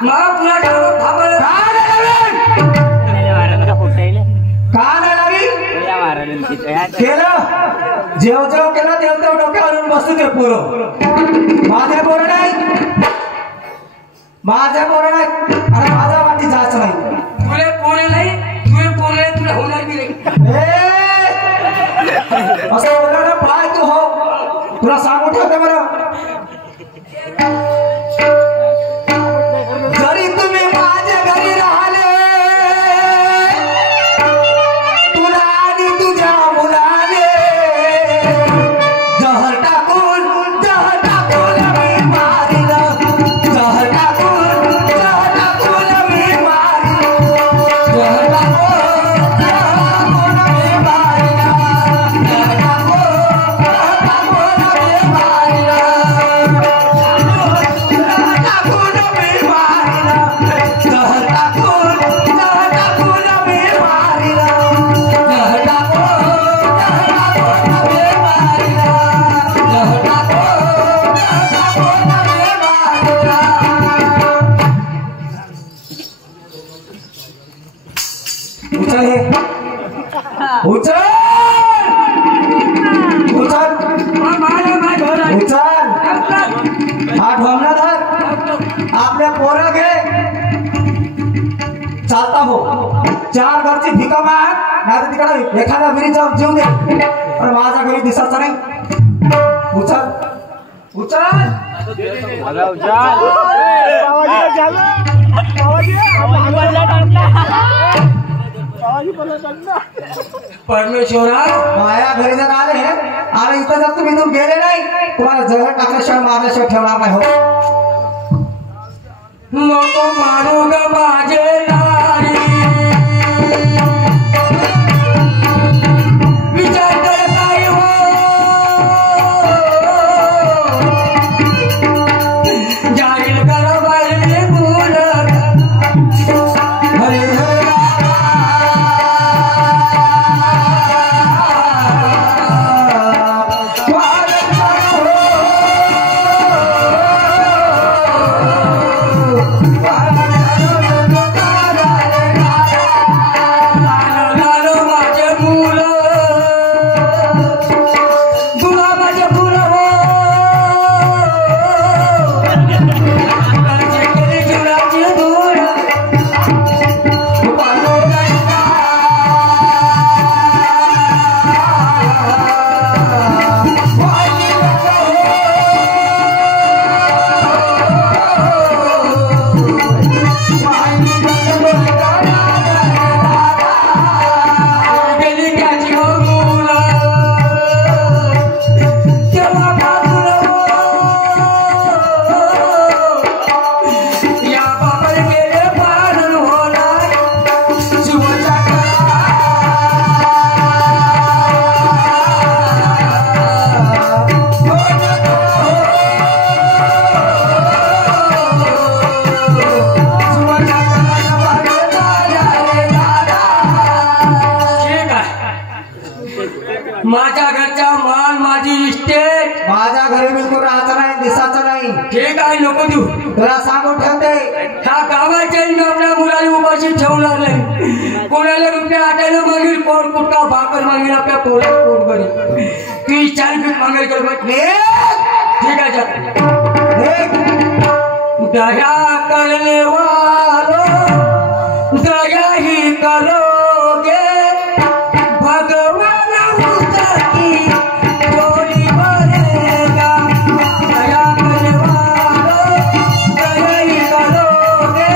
मा पुरा थापडल्या का नाही लागली केलं जेव जेव केलं तेव तेव डोक्यावरून बसतो ते पोरं माझे पोरं नाही माझे पोरं नाही अरे माझा वाटी जायचं नाही तुले पोरे नाही तुले पोरे तुला होणार बी नाही ए! असं बोललं ना पाय तू हो तुला सांगून ठेवते बरं जरी तुम्ही माझ्या घरी राहिले तुला आणि तुझ्या मुलाने जहर टाकून मी मारील जहर टाकून मी मारील जहर टाकून मी मारील जहर टाकून मी मारील टाकून मी मारील जहर टाकून मी मारील जहर टाकून मी मारील जहर टाकून मी मारील उचल उचल उचल हा ढोमला धर आपल्या पोरं घे चालता हो चार घरची भिका माग नाही तिकडे एखाद्या घरी जाऊन जीव दे पण माझ्या घरी दिसायचं नाही उचल उचल परमेश्वरा माया घरी जर आले आणि इथं जर तुम्ही इथून गेले नाही तुम्हाला जगह टाकल्याशिवाय मारल्याशिवाय ठेवणार नाही हो नको मारू ग माझे नारी विचार करत आहे हो जाईल करा बाई बोल हरे हरे माझ्या घरचा माल माझी इस्टेट माझ्या घरी बिलकुल राहायचं नाही दिसायचं नाही हे काय नको देऊ तुला सांगून ठेवते ह्या गावाच्या आपल्या मुलाला उपाशी ठेवणार नाही कोणाला रुपये आटायला मागे भाकर मागेल आपल्या पोळ्यात पोट भरी की 40 फीट मागेल कर ठीक आहे दया करने वालों दया ही करोगे भगवान उसकी झोली भरेगा दया करने वालों दया ही करोगे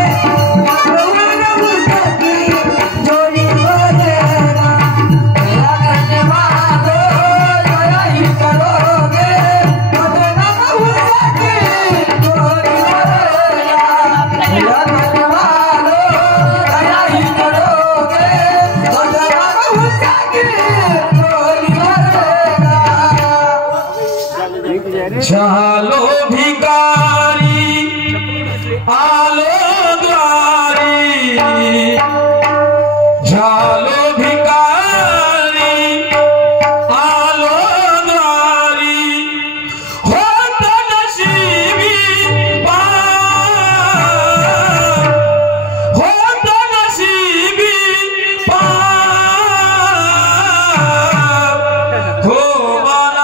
भगवान उसकी झोली भरेगा दया करने वालों दया ही करोगे भगवान उसकी झोली झालो भिकारी आलो द्वारी झालो भिकारी आलो द्वारी होत नशिबी पार होत नशिबी पार हो मला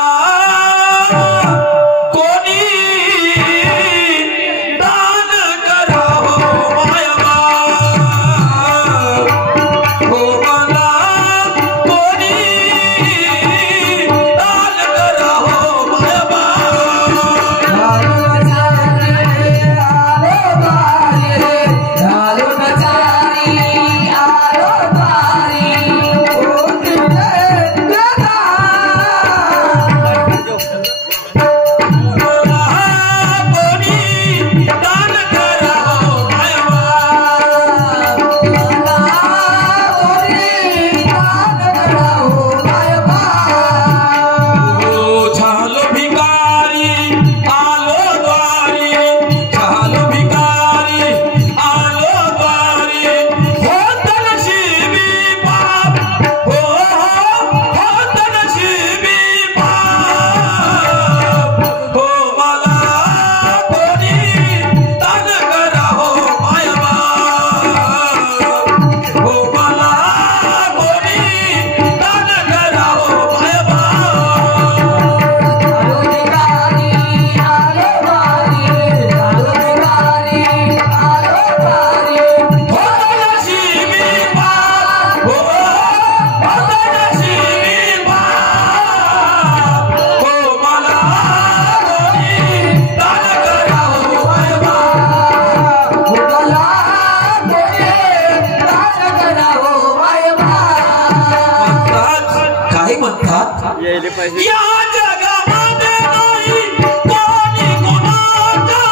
या जगामध्ये नाही कोणी कोणाचा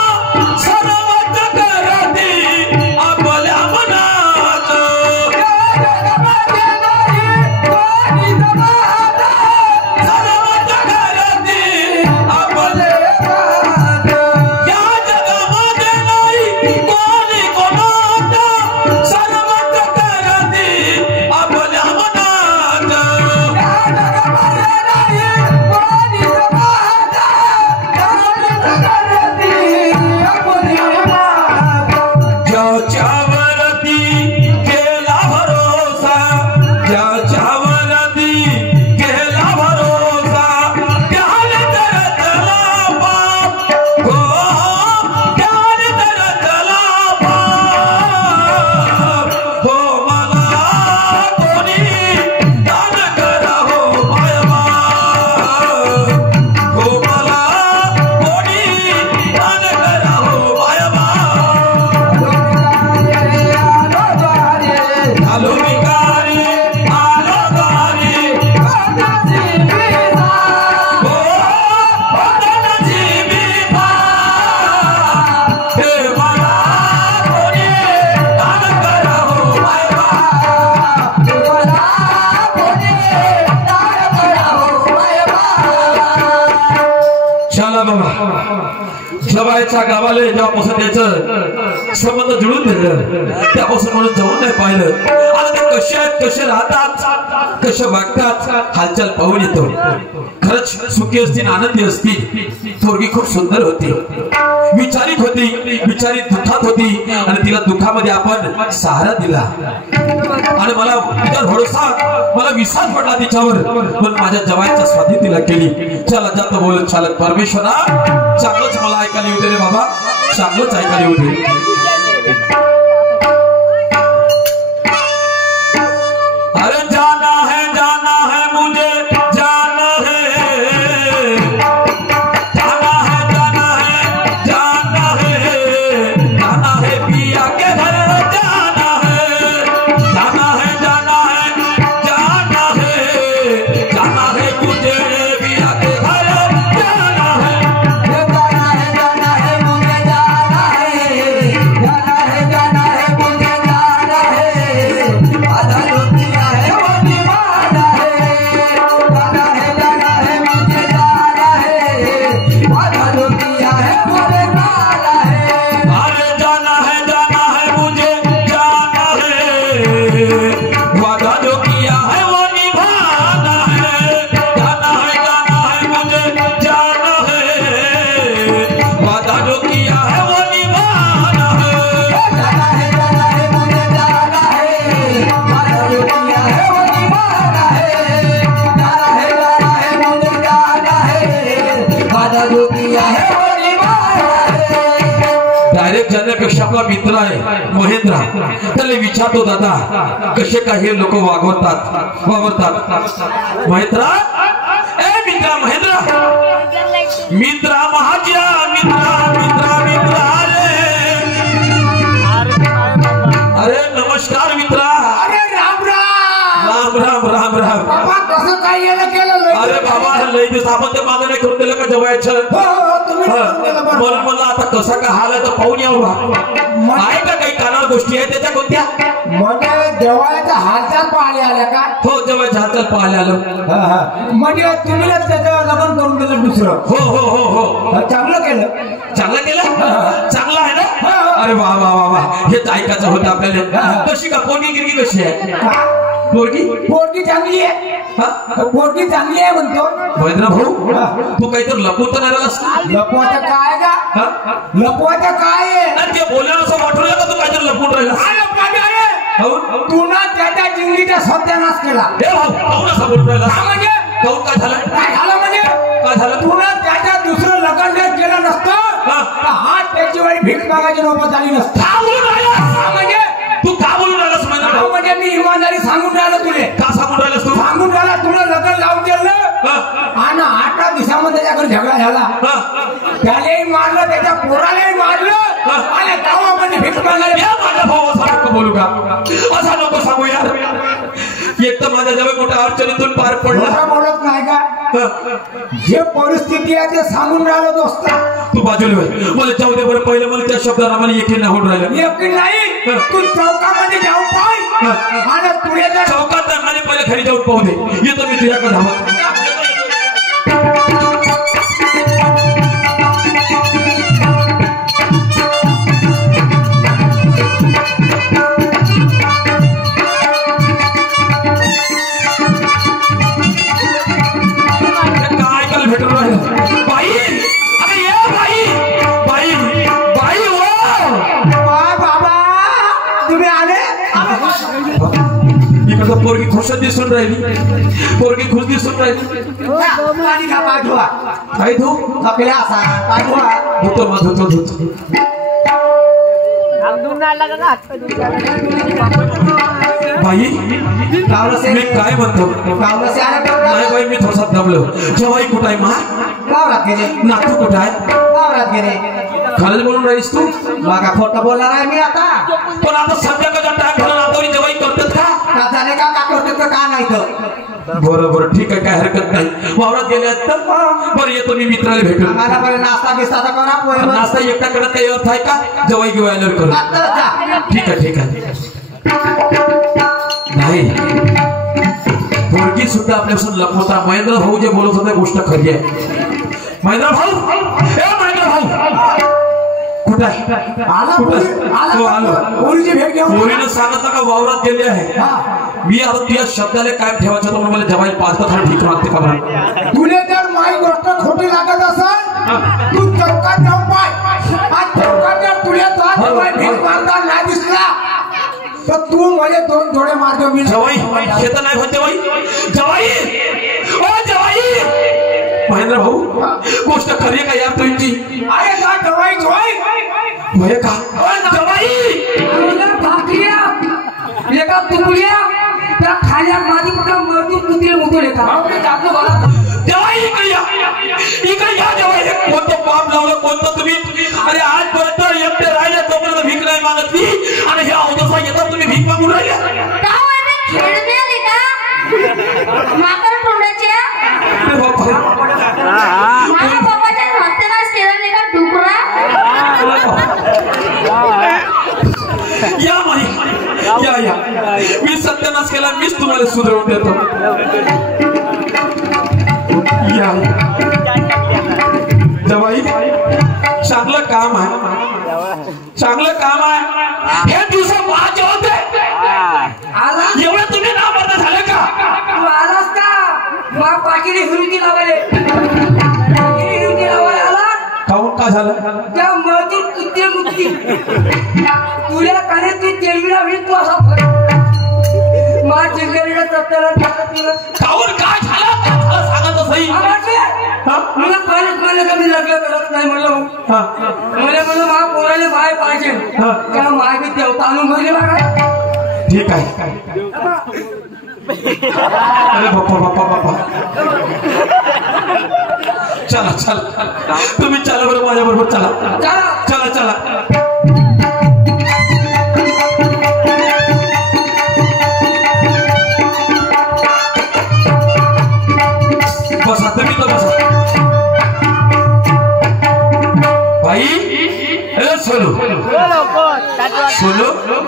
सर्वच करते आपल्या मनात या जगामध्ये नाही कोणी कोणाचा सर्वच करते आपल्या मनात या जगामध्ये नाही कोणी कोणाचा सर्वच करते आपल्या मनात जवायच्या गावाला जेव्हापासून त्याचं संबंध जुळून दिलं त्यापासून म्हणून जाऊन नाही पाहिलं आता ते कसे आहेत कसे राहतात कसे वागतात हालचाल पाहून येतो खरंच सुखी असतील आनंदी असतील थोरगी खूप सुंदर होती विचारित होती, विचारित दुःखात होती आणि तिला दुःखामध्ये आपण सहारा दिला आणि मला भरोसा, मला विश्वास पडला तिच्यावर, पण माझ्या जवाईच्या स्वाधीन तिला केली. चला जात बोलत चालत परमेश्वरा चांगलंच मला ऐकायला येऊ दे रे बाबा, चांगलंच ऐकायला येऊ दे. अरे जाना है मुझे जाना है, जाना है पिया के घर जाना है, जाना है मुझे पिया के घर जाना है. जाना है मुझे जाना है, जाना है मुझे जाना है, आधा रुपया है वो दीवाना है, जाना है मुझे जाना है, आधा रुपया है वो दीवाना है. अरे जाना है मुझे जाना है, वादा जो किया है वो निभाना है. जाना है मुझे जाना है, वादा जो किया है वो निभाना है. जाना है मुझे जाना है, आधा रुपया है वो दीवाना है, जाना है मुझे जाना है, आधा रुपया है वो दीवाना है. डायरेक्ट जाण्यापेक्षा आपला मित्र आहे महेंद्र, त्याला विचारतो दादा कसे काय हे लोक वावरतात. महेंद्र, ए मित्रा महेंद्र, मित्रा महाजिया, मित्रा अरे नमस्कार मित्रा. अरे राम राम बाबा कसं काय यायला केलं लय? अरे बाबा लई दिवस आपण ते मागं नाही करून दिलं का जवळचं. हो, तुम्ही करून दिलं बरं. मला म्हणलं आता कसा का हाल आहे तर पाहून यावं. आहे का काही कानावर गोष्टी आहेत त्याच्या कोणत्या? म्हणजे देवाच्या हालचाल पाहायला आल्या का? हो जवळच्या हातात पाहायला आलं. म्हणजे तुम्ही त्याच्यावर लग्न करून दिलं दुसरं? हो चांगलं केलं. चांगलं केलं, चांगलं आहे ना. अरे वा हेच ऐकायचं होतं आपल्याला. कशी का पोरगी गिरगी कशी आहे? पोरगी चांगली आहे. पोरगी चांगली आहे म्हणतो महेंद्र भाऊ. तू काहीतरी लपवून तर नाही राहिलास का? लपवायचं काय का? लपवायचं काय आहे? आणि ते बोलण्याला असं वाटू का तू काहीतरी लपवून राहिला? तू ना त्याच्या जिंदगीचा सत्यानाश केला. हे भाऊ काहून असं बोलून राहिला? म्हणजे काहून काय झालं? काय झालं म्हणजे काय झालं? तू ना त्याच्या दुसरं लग्न जर केलं नसतं तर हात त्याची वेळी भीक मागायची नोबत आली नसतं. का बोलून राहिला? म्हणजे तू का बोलून राहिलास महेंद्र भाऊ? म्हणजे मी इमानदारी सांगून राहिलो तुले. का सांगून राहिलास तू? सांगून राहिला तुला लग्न लावून दिलं आणि 8 दिवसामध्ये त्याच्याकडे झगडा झाला. त्यालाही मारलं, त्याच्या पोरालाही मारलं आणि गावामध्ये भीक मागायला. माझा भाऊ असा नको बोलू का? असा नको सांगू यार. एक तर माझ्या जवळ मोठ्या अडचणीतून पार पडला. असं बोलत नाही का? जे परिस्थिती आहे ते सांगून राहिलो दोस्त. तू बाजूला होय. मला जाऊ दे बरं. पहिलं मला त्या शब्दाला मला यकीन नाही होऊन राहिलं. यकीन नाही. तू चौकामध्ये जाऊन पाय आणि पुढे जर चौकात नाही पहिले घरी जाऊन पाहू दे. येतो मी तुझ्याकडे धावत. काय ऐकायला भेटून राहिलं? बाई, अरे ये बाई बाय बाबा तुम्ही आले. इकडं पोरगी खुश दिसून राहिली. पोरगी खुश दिसून राहिली. पाणी खा, पाय धुवा. काय तू आपल्या असा पाय धुवा. धुतो मग धुतो. बाई मी काय म्हणतो? नाही बाई मी थोडसा दमलो. जेव्हाही कुठं आहे मा? गावरात गेले. नातू कुठं आहे? गावरात गेले. खरंच बोलून राहीस तू? बघा खोटं बोलणार आहे मी आता. पण आता संध्याकाळचा टाइम झाला. नातवरी जेव्हाही करतात का झाले का करतात का नाही तर? बरोबर ठीक आहे, काय हरकत नाही. वावरात गेले तर बरं येतो मी मित्राला भेटून. आम्हाला बरं नाश्ता बिस्ता तर करा. पोहे नाश्ता एकटा करत काही अर्थ आहे का? जेव्हाही घेऊन करू. ठीक आहे. नाही पोरगी सुद्धा आपल्यापासून लपवता. महेंद्र भाऊ जे बोलत होते गोष्ट खरी आहे. महेंद्र भाऊ कुठं आहे? आलो. पोरीची भेट घेऊन पोरीनं सांगितलं का वावरात गेले आहे. मी आता तुझ्या शब्दाला काय ठेवायचं तर मला जेव्हा पाच ठीक मागते का म्हणून. तुले जर माई गोष्ट खोटी लागत असेल तू चौकात जाऊन पाय. भीक मागताना नाही दिसला तर तू माझे 2 थोडे मारतो मी जवाई शेत नाही होत जवाई जवाई ओ जवाई महेंद्र भाऊ गोष्ट खरी आहे का यार तुमची अरे का जवाई जवाई होय का जवाई भाकऱ्या एका तुकड्या त्या खाण्यात माझी पक्का मजदूर कुत्रे मुतले का जवाई इकडे या जवाई कोणतं पाप लावलं कोणतं तुम्ही अरे आजपर्यंत एकटे राहिले तोपर्यंत भीक नाही मागतली आणि ह्या अवधसा येतात तुम्ही भीक मागून राहिल्या खेळणे आले का माकड तोंडाच्या माझ्या बाबाच्या हत्यानाच केला नाही का डुकरा या माही या मी सत्यानाश केला मीच तुम्हाला सुधरवून देतो या जवाई चांगलं काम आहे हे दिवस पाहायचे होते आला एवढं तुम्ही ना बंद झालं का तू आलास का मग पाकिरी हिरुती लावाले हिरुती लावायला आला काहून का झालं त्या मजदूर कुत्रे मुक्ती तुझ्या कानातली तेलविडा होईल तू असा मा जिंगलीला तत्त्याला काहून काय झालं सांगा तर सही मला पाण्यात मला कमी लागलं करत नाही म्हणलं मला म्हणलं मा पोराले माय पाहिजे त्या माय बी देवता आणून भरले बघा ठीक आहे अरे बाप्पा चला तुम्ही चला बरं माझ्या बरोबर चला बसा तुम्ही तर बसा भाई सोनू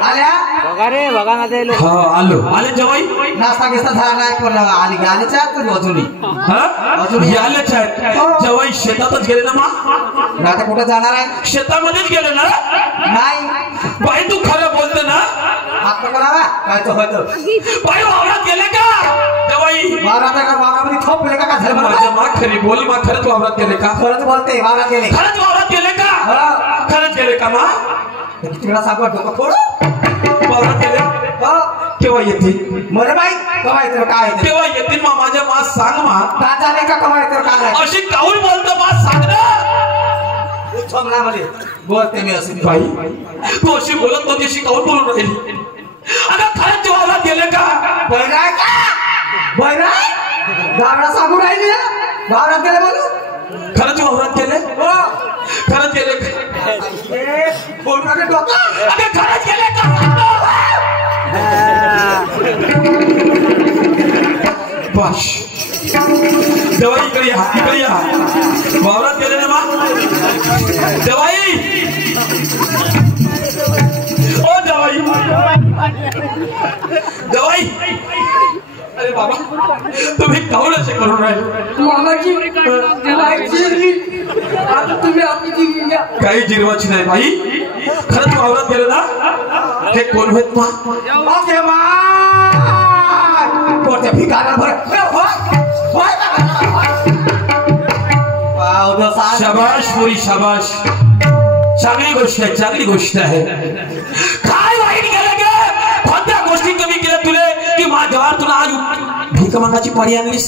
आल्या आलो आले जवाई नाश्ता गिस्ता झाला नाही कोण आली आली चार तू अजूनही आलेच आहेत जवाई शेतातच गेले ना मा आता कुठं जाणार आहे शेतामध्येच गेले ना नाही बाई तू खरं बोलते ना आता करावा काय तो होतं बाई वावरात गेले का जवाई वावरामध्ये थोपले का झालं माझ्या मा खरी बोल मा खरंच वावरात गेले का खरंच बोलते वावरात गेले खरंच वावरात गेले का खरंच गेले का मा तिकडा सापड डोकं फोड वावरात गेले केव्हा येतील बरं बाई कवाय तर काय केव्हा येतील मा माझ्या मा सांग मा का झाले का कवाय तर काय अशी काहून बोलतो मा सांग ना मध्ये बोलते मी असे बाई तू अशी बोलत नव्हती अशी काहून बोलून राहिली अगं खरंच वावरात गेले का बैराय का बैराय गावडा सांगू राहिली गावरात गेले बोलू खरंच वावरात गेले हो खरंच गेले फोन डोका अगं खरंच गेले का बस जवाई इकडे या वावरात गेले ना मा जवाई ओ जवाई अरे बाबा तुम्ही काहून असे करून राहिले मामाजी आता तुम्ही आपली जीवन घ्या काही जिरवाची नाही बाई खरंच वावरात गेले ना हे कोण होत ना कोणत्या ठिकाणा शाबाश पुरी शाबाश चांगली गोष्ट आहे काय वाईट केलं गे कोणत्या गोष्टी कमी केल्या तुले की माझ्यावर तुला आज भीक मागाची पाळी आणलीस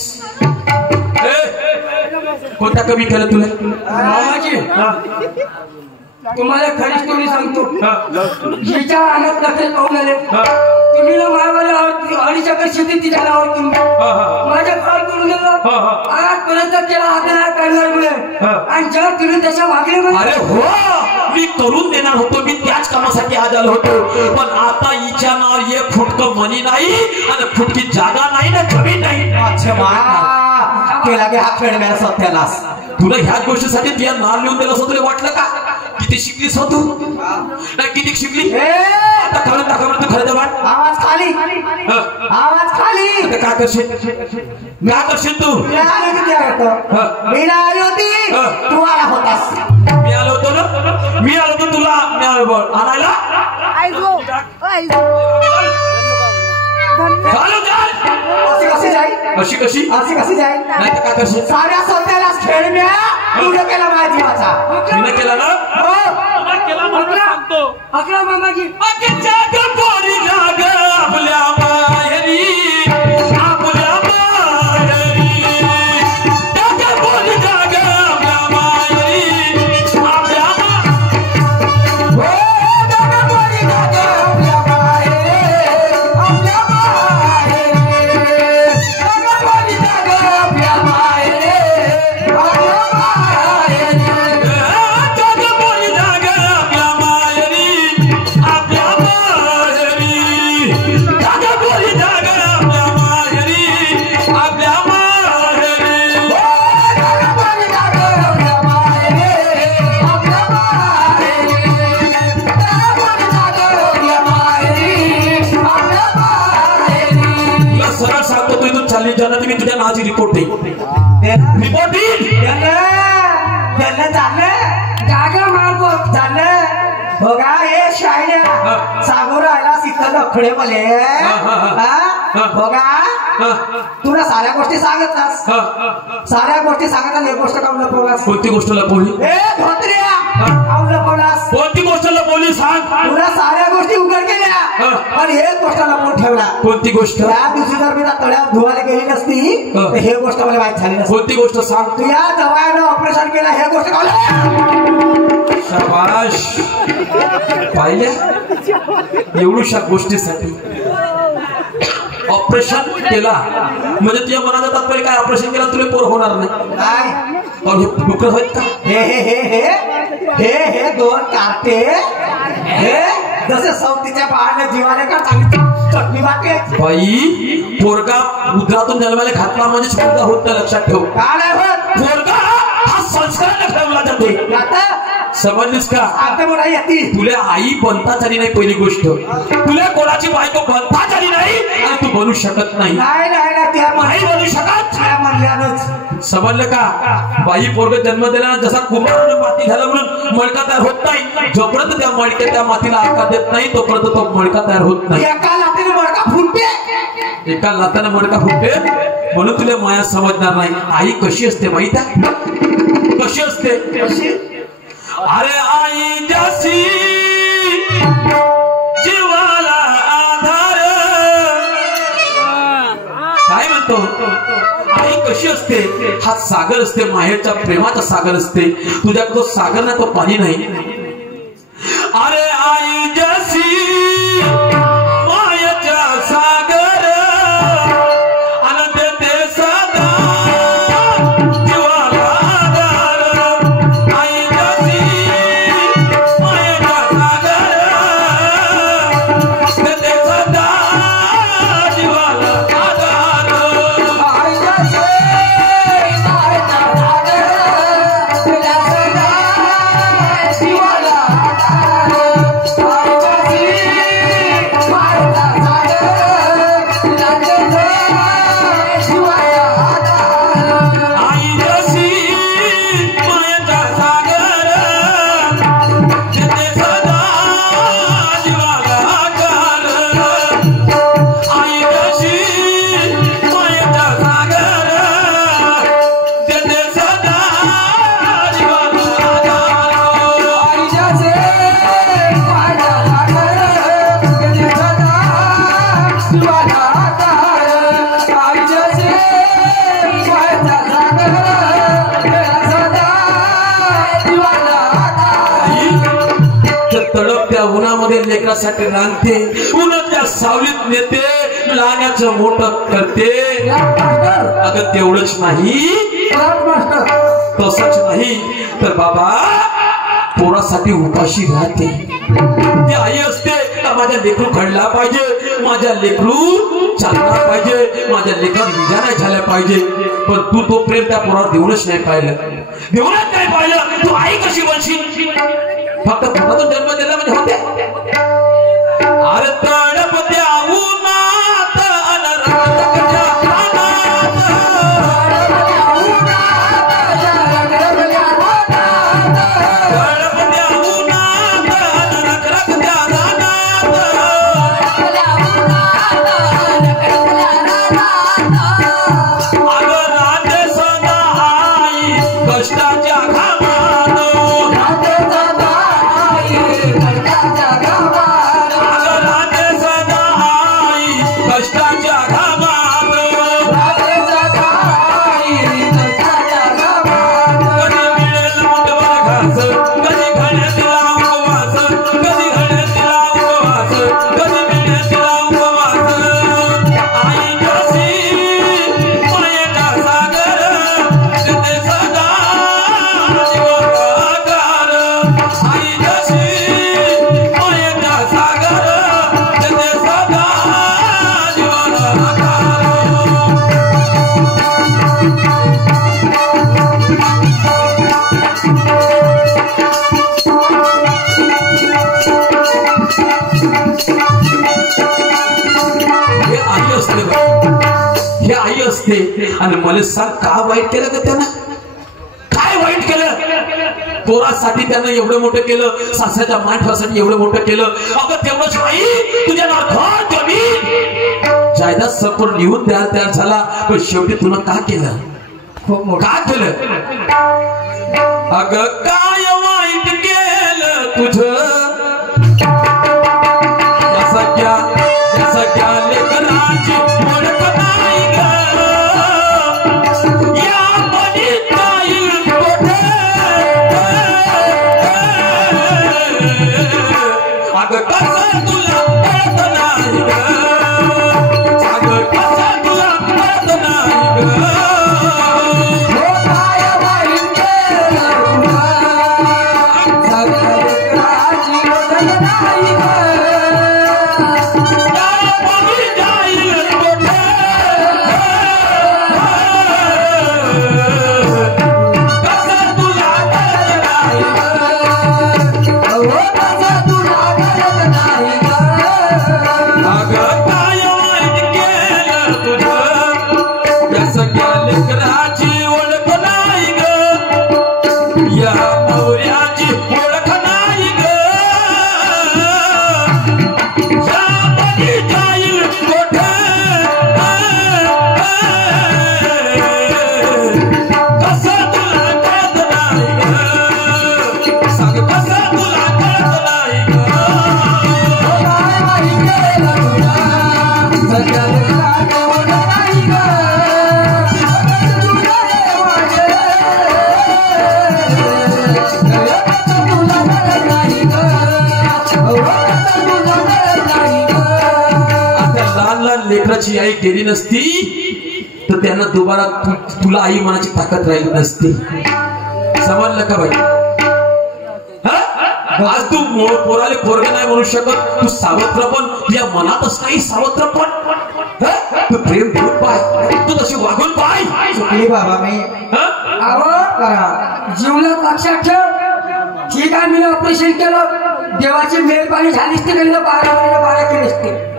कोणत्या कमी केलं तुला मामाजी तुम्हाला खरी स्टोरी सांगतो हिच्या अनाथ कसे पाहून आले तुम्ही ना मायावाल्या अडीचकर शेती तिच्या नावावर तुम्ही माझ्या घर करून गेलो आजपर्यंत त्याला हाताला करणार मुळे आणि जर तुम्ही त्याच्या मागणी अरे हो मी करून देणार होतो मी त्याच कामासाठी आज आलो होतो पण आता हिच्या नावावर एक फुटकं मनी नाही आणि फुटकी जागा नाही ना जमीन नाही केला गे हा खेळ मेरा सत्यानाश तुला ह्याच गोष्टीसाठी तुझ्या नाव लिहून दिलं असं तुला वाटलं का किती शिकलीस हो तू नाही किती शिकली आता खरं दाखव तू खरं वाट आवाज खाली आवाज खाली आता काय करशील तू मी आली होती तू आला होतास मी आलो होतो तुला आणायला अशी कशी जाईल नाही तर काय करशील साऱ्या सत्यानाश खेळ म्या तुझं केला माझ्या जीवाचा केला ना केला म्हणून सांगतो. अकरा मामाजी अगच्या गपोरी जाग आपल्या माहेरी, आपल्या माहेरी. त्या गपोरी जाग आपल्या माहेरी, आपल्या हो दादापोरी जाग आपल्या माहेरी, आपल्या माहेरी. दादापोरी जाग आपल्या माहेरी, आपल्या माहेरी. जगपोरी जाग आपल्या माहेरी, आपल्या माहेरी. जगपोरी जाग आपल्या माहेरी, आपल्या माहेरी. दादापोरी जाग आपल्या माहेरी, आपल्या माहेरी. दादापोरी जाग आपल्या माहेरी, आपल्या माहेरी. तुला सरळ सांगतो, तू इथून चालली जाणार मी तुझ्या नावाची रिपोर्ट येईल. रिपोर्ट येईल. जागा मारबो झालं बघा हे शाळ्या सांगू राहिला सीता नखडे मले बघा तुला साऱ्या गोष्टी सांगतलास, साऱ्या गोष्टी सांगतात. एक गोष्ट काऊन लपवलास? कोणती गोष्ट लपवली? ए धोत्र्या काऊन लपवलास? कोणती गोष्ट लपवली सांग. तुला साऱ्या गोष्टी उघड केल्या पण एक गोष्ट लपवून ठेवला. कोणती गोष्ट? त्या दिवशी जर मी त्या तळ्यात धुवायला गेली नसती तर हे गोष्ट मला माहित झाली नसती. कोणती गोष्ट सांग. तुझ्या जवळनं ऑपरेशन केलं हे गोष्ट काऊन? शाबाश. पाहिल्या एवढ्याशा गोष्टीसाठी ऑपरेशन केला म्हणजे तुझ्या मनाचा तात्पर्य काय? ऑपरेशन केला तुला पोर होणार नाही. काय अहो, हे डुकर आहेत का? हे हे हे हे हे हे दोन कार्टे हे जसे सवतीच्या बाळाने जीवाने का चांगली चटणी बाकी बाई पोरगा उदरातून जन्माला घातला म्हणजे पोरगा होत नाही, लक्षात ठेव. काय नाही होत पोरगा हा संस्काराने ठेवला जातो. आता समजलीस का? आता मला येते तुला आई बनताच आली नाही. पहिली गोष्ट तुला कोणाची बायको बनताच आली नाही आणि तू बनू शकत नाही. नाही नाही नाही त्या नाही बनू शकत. त्या म्हणल्यानंच समजलं का? बाई पोरग जन्म दिला जसा कुंभारानं माती झाला म्हणून मडका तयार होत नाही. जोपर्यंत त्या मडक्या त्या मातीला आकार देत नाही तोपर्यंत तो मडका तयार होत नाही. एका लाटेने मडका फुटते, एका लाताने मडका फुटते. म्हणून तुला माया समजणार नाही. आई कशी असते माहित आहे? कशी असते? कशी? अरे आई जशी जीवाला आधार. काय म्हणतो? आई कशी असते? हा सागर असते, माहेरच्या प्रेमाचा सागर असते. तुझ्याकडे तो सागर नाही, तो पाणी नाही. अरे आई जशी मायेच्या सागर आनंद ते सदा जीवाला आधार. आई जशी मायेच्या सागर ते सदा जीवाला आधार. तडपत्या उन्हामध्ये लेकरासाठी रांगते, उन्हाच्या सावलीत नेते, लहानाचं मोठं करते. अगं तेवढंच नाही, तसंच नाही तर बाबा पोरासाठी उपाशी राहते. ती आई असते का माझ्या लेकरू घडला पाहिजे, माझ्या लेकरू चालला पाहिजे, माझ्या लेकरात विजा नाही झाल्या पाहिजे. पण तू तो प्रेम त्या पोरावर देऊनच नाही पाहिलं, देऊनच नाही पाहिलं. तू आई कशी बनशील? फक्त पोटातून जन्म दिला म्हणजे होते. अरे तडपत्या उन्हात अनराधाच्या रानात, तडपत्या उन्हात अनराधाच्या रानात, अगं राहते सदा आई कष्टाच्या घामात. आई आणि मला सांग का वाईट केलं का त्यानं काय वाईट केलं पोरासाठी त्यानं एवढं मोठं केलं सासऱ्याच्या माठवासाठी एवढं मोठं केलं अगं तेवढंच नाही तुझ्या नावात जमीन जायदाद संपूर्ण लिहून द्यायला तयार झाला पण शेवटी तुला का केलं खूप मोठं का केलं अगं काय वाईट केलं तुझं सगळ्या लेकराची ओळख नाही अगं कसं तुला कळत नाही ग अगं कसं तुला कळत नाही ग काय वाईट केलं सगळ्याची ओळख नाही ग लेकराची आई गेली नसती तर त्यांना दुबारा तुला आई मनाची ताकद राहिली नसती समजलं का बाई आज तू पोराले पोरग नाही म्हणू शकत तू सावत्र पण तुझ्या मनातच नाही सावत्र पण तू प्रेम देऊन पाय तू तशी वागून पाय चुकली बाबा मी करा जीवनात लक्षात ठेव ठीक आहे मी ऑपरेशन केलं देवाची मेहरबानी झालीच ते कधी बारा केलीच ते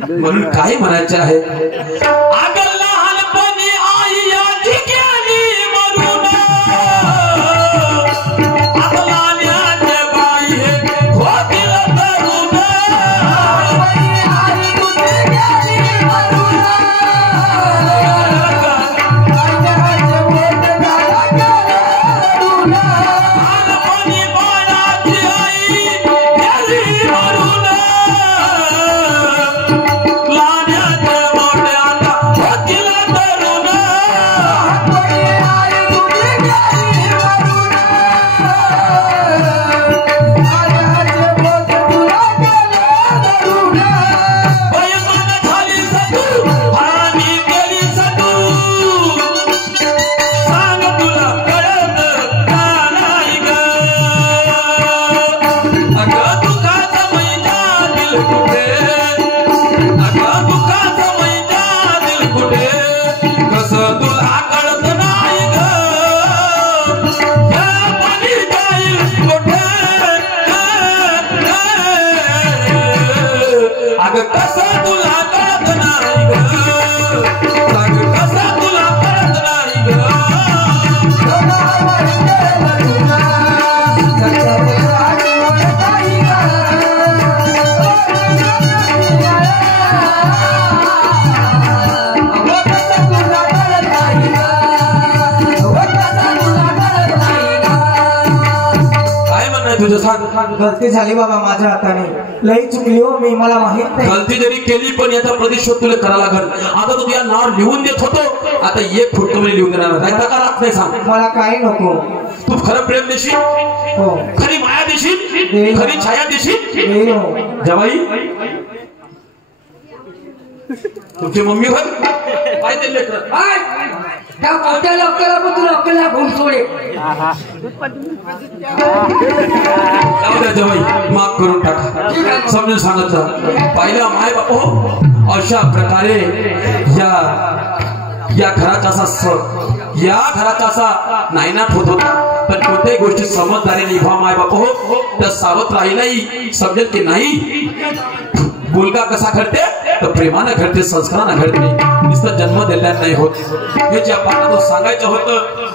म्हणून काय म्हणायचे आहे अगं लहानपणी आई आजी गेली मरून आपल्याने बाई होतील तरुण आई तुझे गेली मरून लहानपणी बाळाची आई गेली मरून तुझं सांग. गलती झाली बाबा माझ्या हाताने, लई चुकली हो मी, मला माहित नाही. गलती जरी केली पण याचा प्रतिशोध तुला करावा लागल. आता तू या नाव लिहून देत होतो, आता एक फुट तुम्ही लिहून देणार नाही का राहत नाही सांग. मला काही नको. तू खरं प्रेम देशील, हो खरी माया देशील, खरी छाया देशील. देईन हो. जवाई तुमची मम्मी होय काय ते लेकर काय त्या कोणत्या लोकांना पण तू लोकांना घुम सोडे. जाऊ द्या जवाई, माफ करून टाका. समजून सांगत जा. पहिला माय बाप अशा प्रकारे या घराचा असा नायनाट होत होता. पण कोणत्याही गोष्टी समजदारी निभा माय बाप तर सावध राहिलाही समजेल की नाही. मुलगा कसा घडते तर प्रेमानं घडते, संस्कारानं घडते, नुसतं जन्म दिल्यानं नाही होत. हे जे आपण सांगायचं होतं